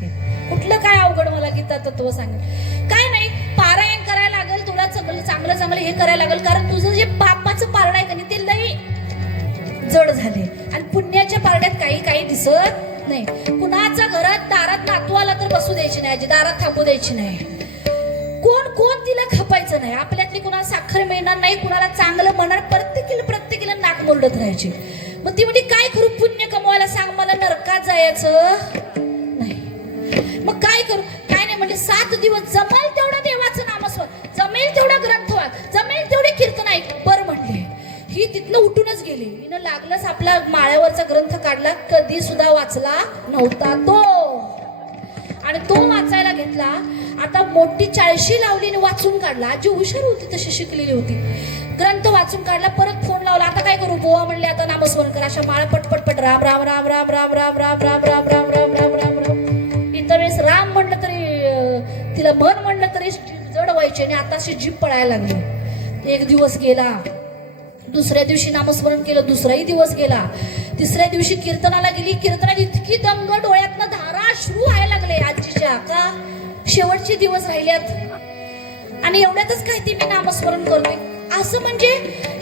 कुठलं काय अवघड मला गीता तत्व सांगेल. काय नाही, पारायण करायला लागेल तुला, चांगलं चांगलं चांगलं हे करायला लागेल. कारण तुझं जे पापाचं पारड आहे का नाही ते लई जड झाले आणि पुण्याच्या पारड्यात काही काही दिसत नाही. कुणाच्या घरात दारात नातू आला तर बसू द्यायची नाही आजी, दारात थांबू द्यायची नाही. कोण कोण तिला खपायचं नाही. आपल्यातली कुणाला साखर मिळणार नाही, कुणाला चांगलं म्हणणार, प्रत्येकीला नाक मुरडत राहायची. मग ती म्हणजे काय करू, पुण्य कमवायला सांग, मला नरकात जायचं नाही. मग काय करू, काय नाही म्हणजे 7 दिवस जमेल तेवढं देवाचं नामस्मरण, जमेल तेवढा ग्रंथ वाच, जमेल तेवढे कीर्तन ऐक. बरं म्हणले. ही तिथनं उठूनच गेली. हिनं लागलंच आपला माळ्यावरचा ग्रंथ काढला, कधी सुद्धा वाचला नव्हता तो, आणि तो वाचायला घेतला. आता मोठी 40 लावली आणि वाचून काढला. आजी हुशार होती, तशी शिकलेली होती. ग्रंथ वाचून काढला, परत फोन लावला. आता काय करू बुवा म्हणले, आता नामस्मरण कर. अशा माळा पटपट पट राम राम राम राम राम राम राम राम राम राम राम राम राम राम. इतर वेळेस राम म्हणलं तरी तिला मन म्हणलं तरी जड व्हायचे आणि आता अशी जीभ पळायला लागली. एक दिवस गेला, दुसऱ्या दिवशी नामस्मरण केलं, दुसराही दिवस गेला, तिसऱ्या दिवशी कीर्तनाला गेली. कीर्तनात इतकी दंग, डोळ्यातनं धारा अश्रू व्हायला लागले आजीच्या. का शेवटचे दिवस राहिल्यात आणि एवढ्यातच काय ती मी नामस्मरण करतोय असं. म्हणजे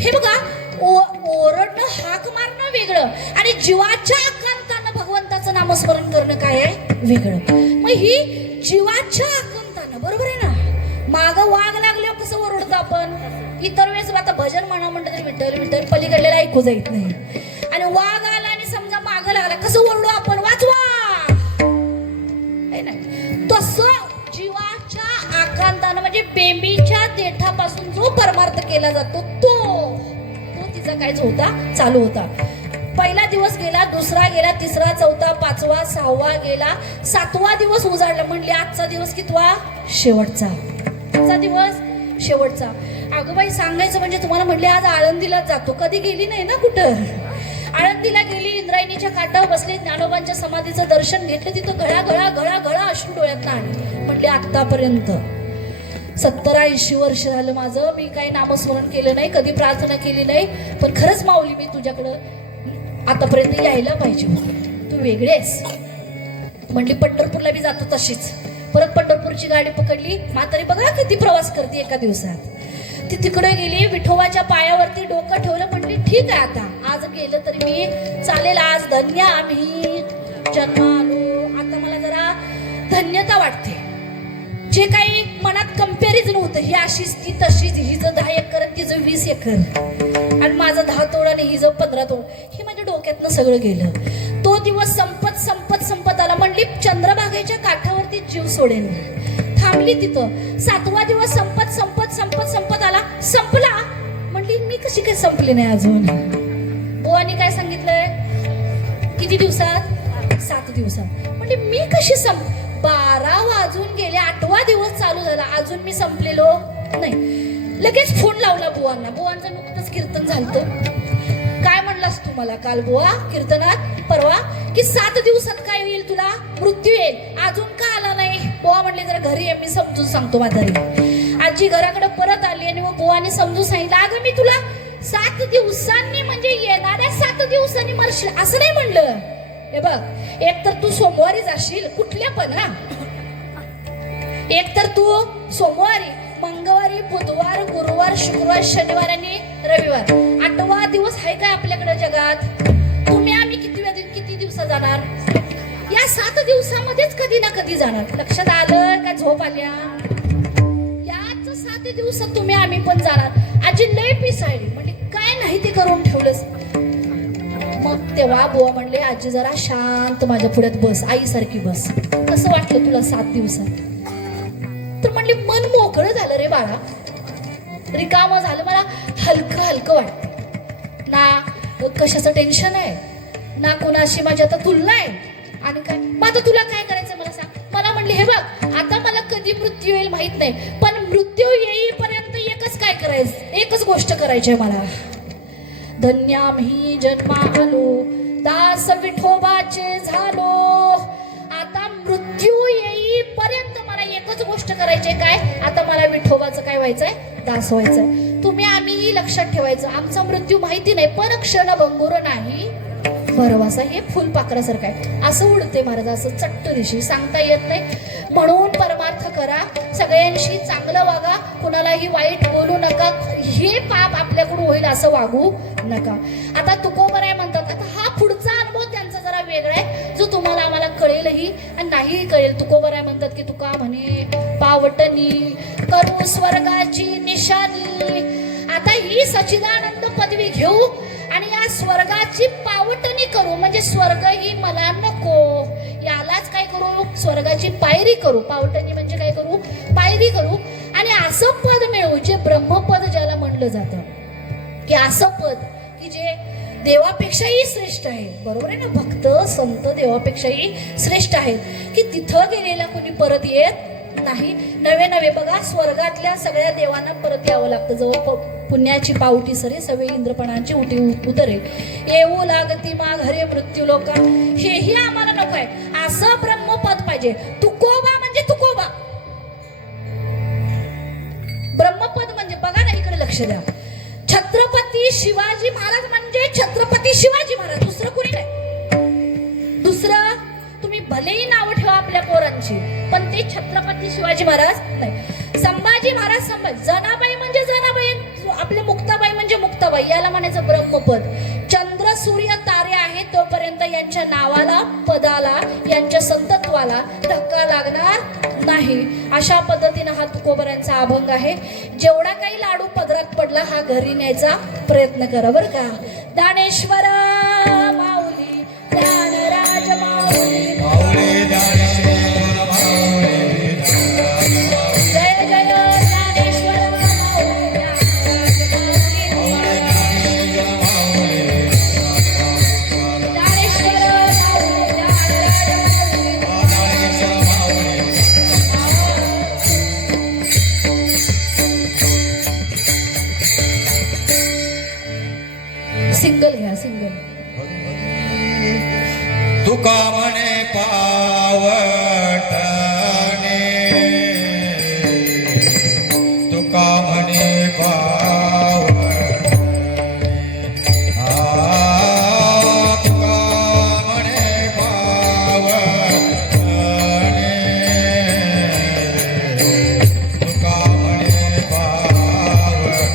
हे बघा, ओरडणं हाक मारणं वेगळं आणि जीवाच्या आकांतानं भगवंताचं नामस्मरण करणं काय आहे वेगळं. मग ही जीवाच्या आकांतानं, बरोबर आहे ना. माग वाघ लागल्यावर कसं ओरडतो आपण. इतर वेळेस आता भजन म्हणा म्हणलं तरी विठ्ठल विठ्ठल पलीकडलेला ऐकू जात नाही. आणि वाघ आला आणि समजा माग लागला, कसं ओरडू आपण, वाचवा. तसं जीवाच्या आकांतानं म्हणजे बेंबीच्या देठापासून जो परमार्थ केला जातो तो तिचा काय जो होता चालू होता. पहिला दिवस गेला, दुसरा गेला, तिसरा, चौथा, 5वा, 6वा गेला, 7वा दिवस उजाडला. म्हणले आजचा दिवस कितवा, शेवटचा. आजचा दिवस शेवटचा. अगं बाई सांगायचं म्हणजे तुम्हाला म्हणले आज आळंदीला जातो, कधी गेली नाही ना कुठं. आळंदीला गेली, इंद्रायणीच्या काठावर बसले, ज्ञानोबांच्या समाधीचं दर्शन घेतलं. तिथं घळा घळा घळा घळा अश्रू डोळ्यात आले. म्हणले आतापर्यंत 70-80 वर्ष झालं माझं, मी काही नामस्मरण केलं नाही, कधी प्रार्थना केली नाही. पण खरंच माऊली मी तुझ्याकडं आतापर्यंत यायला पाहिजे, तू वेगळी आहेस. म्हणली पंढरपूरला बी जातो तशीच. परत पंढरपूरची गाडी पकडली. म्हातारी बघा किती प्रवास करते एका दिवसात. ती तिकडे गेली, विठोबाच्या पायावरती डोकं ठेवलं. म्हणली ठीक आहे, आता आज गेलं तरी मी चालेल, आज धन्य आम्ही जन्मालो. आता मला जरा धन्यता वाटते. जे काही मनात कंपॅरिझन होतं, ही अशीच ती तशीच, हिचं 10 एकर तिचं 20 एकर आणि माझं 10 तोड आणि हिचं 15 तोड, हे माझ्या डोक्यातनं सगळं गेलं. तो दिवस संपत संपत संपत आला. म्हणली चंद्रभागेच्या काठावरती जीव सोडेन. थांबली तिथं. 7वा दिवस संपत संपत संपत संपत आला, संपला. म्हणली मी कशी काय संपली नाही अजून. बुवानी काय सांगितलंय, किती दिवसात, 7 दिवसात. म्हणजे मी कशी 12 वाजून गेले, 8वा दिवस चालू झाला, अजून मी संपलेलो नाही. लगेच फोन लावला बुवांना. बुवांचं नुकतंच कीर्तन झालं. काय म्हणलास तू मला काल बुवा कीर्तनात परवा, की 7 दिवसात काय होईल, तुला मृत्यू येईल, अजून का आला नाही. बुवा म्हणले जरा घरी ये, मी समजून सांगतो म्हातारी. आजी घराकडे परत आली आणि मग बुवाने समजून सांगितलं, अगं मी तुला 7 दिवसांनी म्हणजे येणाऱ्या 7 दिवसांनी मरशील असं नाही म्हणलं. हे बघ, एक तर तू सोमवारी जाशील, कुठल्या पण हा, एक तर तू सोमवारी, मंगळवारी, बुधवार, गुरुवार, शुक्रवार, शनिवार आणि रविवार, 8वा दिवस आहे काय आपल्याकडे जगात. तुम्ही आम्ही किती दिवसात जाणार, या 7 दिवसामध्येच कधी ना कधी जाणार. लक्षात आलं का, झोप आल्या. याच 7 दिवसात तुम्ही आम्ही पण जाणार. आजी लय पिसाळली. म्हणजे काय नाही ते करून ठेवलंस. मग तेव्हा बुवा म्हणले, आजी जरा शांत माझ्या पुढ्यात बस, आईसारखी बस. कसं वाटलं तुला 7 दिवसात. तर म्हणले मन मोकळं झालं रे बाळा, रिकामं झालं, मला हलकं हलकं वाटतं. ना कशाचं टेन्शन आहे, ना कोणाशी माझी आता तुलना आहे. आणि काय मग आता तुला काय करायचं मला सांग. मला म्हणले, हे बघ आता मला कधी मृत्यू येईल माहित नाही, पण मृत्यू येईपर्यंत एकच काय करायचं, एकच गोष्ट करायची आहे मला. धन्यामी जन्मा आलो, दास विठोबाचे झालो. आता मृत्यू येईपर्यंत मला एकच गोष्ट करायची आहे. काय? आता मला विठोबाचं काय व्हायचंय? दास व्हायचंय. तुम्ही आम्ही लक्षात ठेवायचं, आमचा मृत्यू माहिती नाही, पण क्षण भंगुर नाही भरवासा. हे फुलपाखरासारखं आहे, असं उडते महाराज, असं चट्ट दिशी, सांगता येत नाही. म्हणून परमार्थ करा, सगळ्यांशी चांगलं वागा, कुणालाही वाईट बोलू नका. हे पाप आपल्याकडून होईल असं वागू नका. आता तुकोबराय म्हणतात. आता हा पुढचा अनुभव त्यांचा जरा वेगळा आहे, जो तुम्हाला आम्हाला कळेलही आणि नाही कळेल. तुकोबराय म्हणतात की तुका म्हणे पावटणी करू स्वर्गाची निशाणी. आता ही सच्चिदानंद पदवी घेऊ आणि या स्वर्गाची पावटणी करू, म्हणजे स्वर्ग ही मला नको, यालाच काय करू? स्वर्गाची पायरी करू. पावटणी म्हणजे काय करू? पायरी करू. आणि असं पद मिळवू जे ब्रह्मपद ज्याला म्हणलं जातं, की असं पद की जे देवापेक्षाही श्रेष्ठ आहे. बरोबर आहे ना? भक्त संत देवापेक्षाही श्रेष्ठ आहेत, की तिथं गेलेला कोणी परत येत नाही. नवे नवे बघा, स्वर्गातल्या सगळ्या देवांना परत यावं लागतं. जवळ पुण्याची पावटी सरे सवे इंद्रपणाची उठी उतरे, येऊ लागती मा घरे मृत्यू लोका. हेही आम्हाला नको आहे. असं ब्रह्मपद पाहिजे. तुकोबा म्हणजे तुकोबा, ब्रह्मपद म्हणजे बघा ना, इकडे लक्ष द्या. छत्रपती शिवाजी महाराज म्हणजे छत्रपती शिवाजी महाराज, दुसरं कोणी नाही. दुसरं तुम्ही भलेही नावं ठेवा आपल्या पोरांची, पण ते छत्रपती शिवाजी महाराज नाही. संभाजी महाराज संभाजी. जनाबाई म्हणजे जनाबाई, आपले मुक्ताबाई म्हणजे मुक्ताबाई, याला म्हणायचं ब्रह्मपद. चंद्र सूर्य तारे आहेत तोपर्यंत यांच्या नावाला, पदाला, यांच्या संतत्वाला धक्का लागणार नाही. अशा पद्धतीनं हा तुकोबरांचा अभंग आहे. जेवढा काही लाडू पदरात पडला हा घरी न्यायचा प्रयत्न करा बरं का. दानेश्वर माऊली, ज्ञानराज माऊली, जय जय ज्ञानेश्वर माऊली, ज्ञानेश्वर माऊली, सिंगल घ्या, सिंगल. तुका म्हणे पावटणे, तुका म्हणे पावटणे, तुका म्हणे पावटणे, तुका म्हणे पावटणे.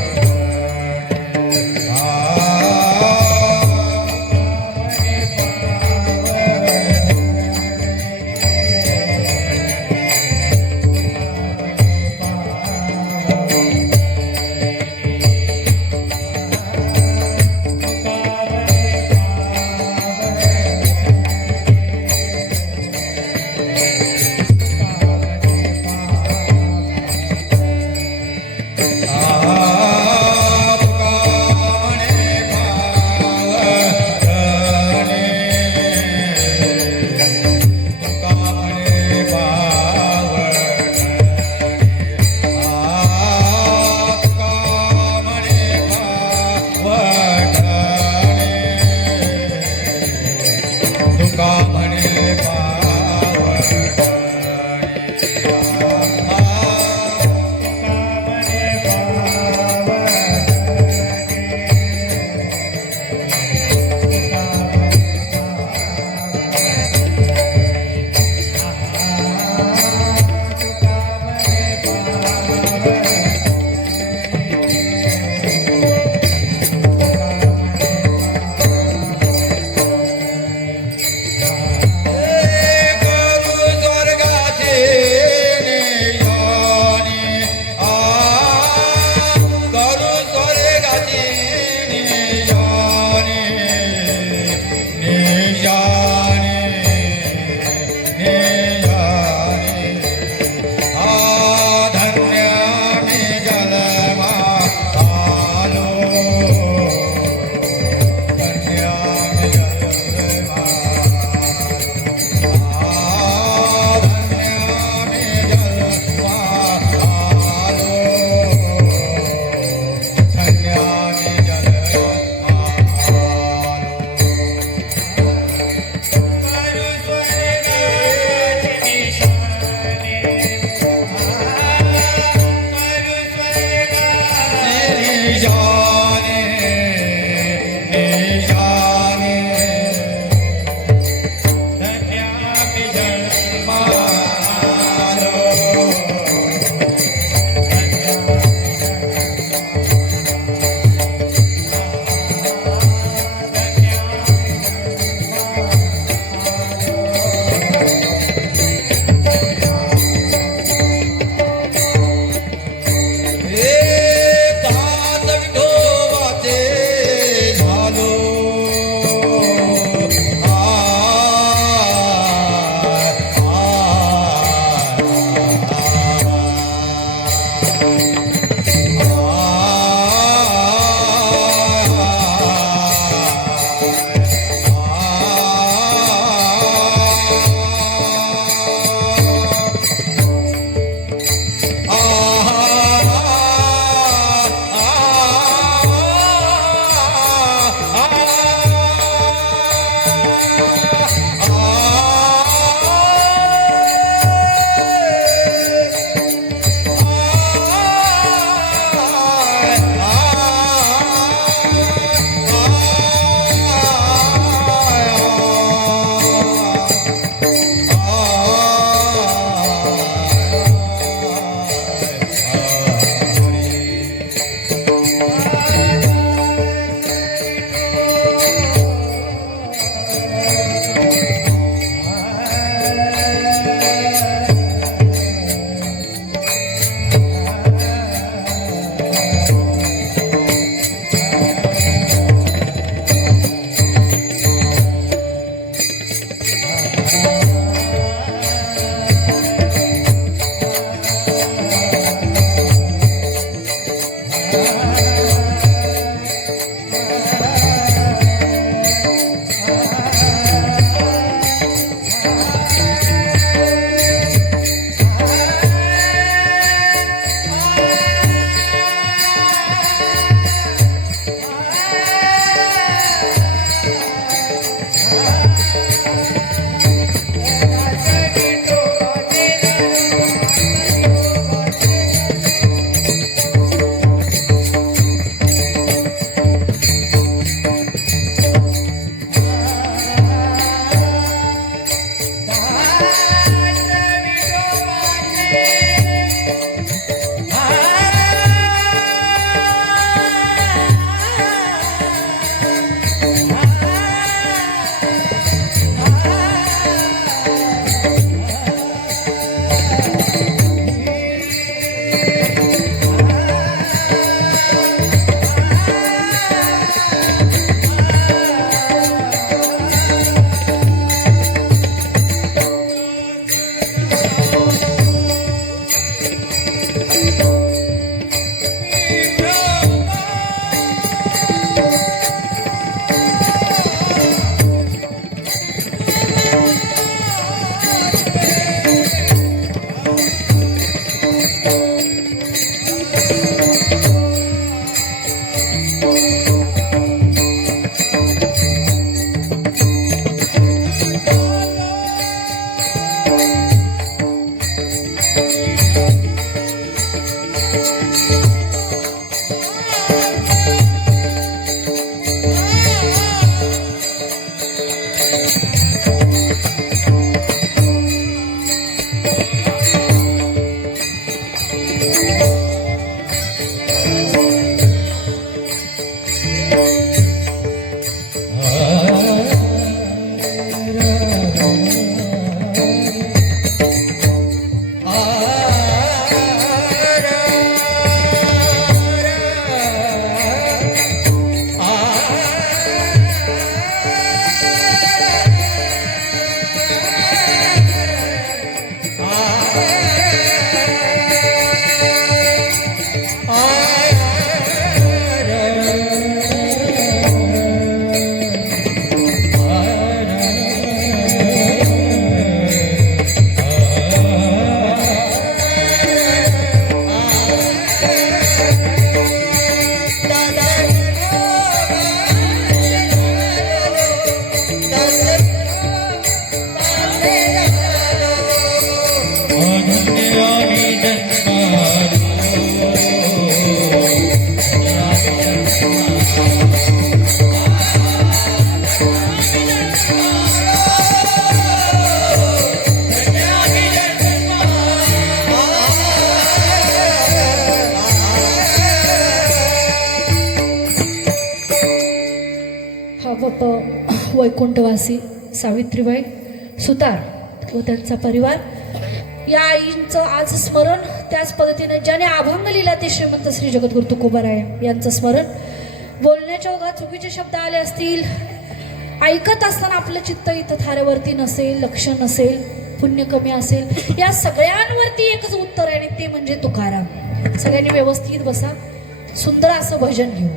वैकुंठवासी सावित्रीबाई सुतार व त्यांचा परिवार या आईंचं आज स्मरण, त्याच पद्धतीने ज्याने अभंग लिहिला ते श्रीमंत श्री जगद्गुरु तुकोबाराय यांचं स्मरण. बोलण्याच्या ओघात चुकीचे शब्द आले असतील, ऐकत असताना आपलं चित्त इथं थाऱ्यावरती नसेल, लक्ष नसेल, पुण्य कमी असेल, या सगळ्यांवरती एकच उत्तर आहे आणि ते म्हणजे तुकाराम. सगळ्यांनी व्यवस्थित बसा. सुंदर असं भजन घेऊ.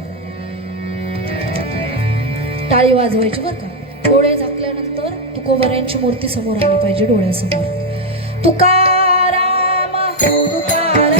टाळी वाजवायची बरं का. डोळे झाकल्यानंतर तुकोबारायांची मूर्ती समोर आली पाहिजे डोळ्यासमोर. तुकाराम तुकाराम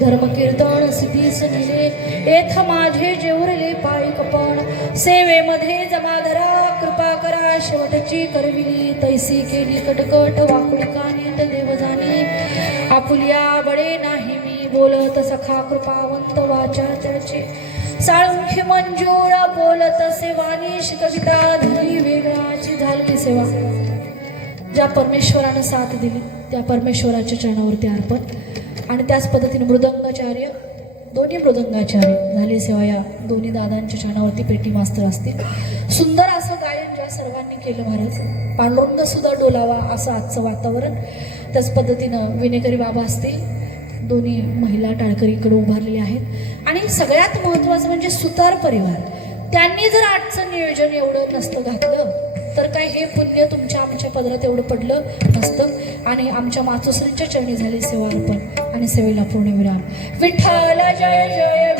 धर्मकीर्तन सिद्धीस नेले येथ माझे जेवरले पायी कपण सेवेमध्ये जमा धरा कृपा करा शेवटची करविली तैसी केली कटकट वाकुळिका नीट देवजानी आपुलिया बळे नाही मी बोलत सखा कृपावंत वाचा त्याचे साळुंखी मंजूळ बोलत सेवानीश कविता धरी वेगळाची झाली सेवा. ज्या परमेश्वरानं साथ दिली त्या परमेश्वराच्या चरणावरती अर्पण. आणि त्याच पद्धतीने मृदंगाचार्य दोन्ही मृदंगाचार्य झाले सेवा या दोन्ही दादांच्या चरणावरती पेटी मास्तर असतील. सुंदर असं गायन ज्या सर्वांनी केलं महाराज. पांडुरंग सुद्धा डोलावा असं आजचं वातावरण. त्याच पद्धतीनं विनेकरी बाबा असतील. दोन्ही महिला टाळकरीकडे उभारलेल्या आहेत. आणि सगळ्यात महत्त्वाचं म्हणजे सुतार परिवार. त्यांनी जर आजचं नियोजन एवढं नसतं घातलं तर काय हे पुण्य तुमच्या आमच्या पदरात एवढं पडलं नसतं. आणि आमच्या मातोश्रींच्या चरणी झाली सेवा अर्पण आणि सेवेला पूर्ण विराम. विठ्ठल जय जय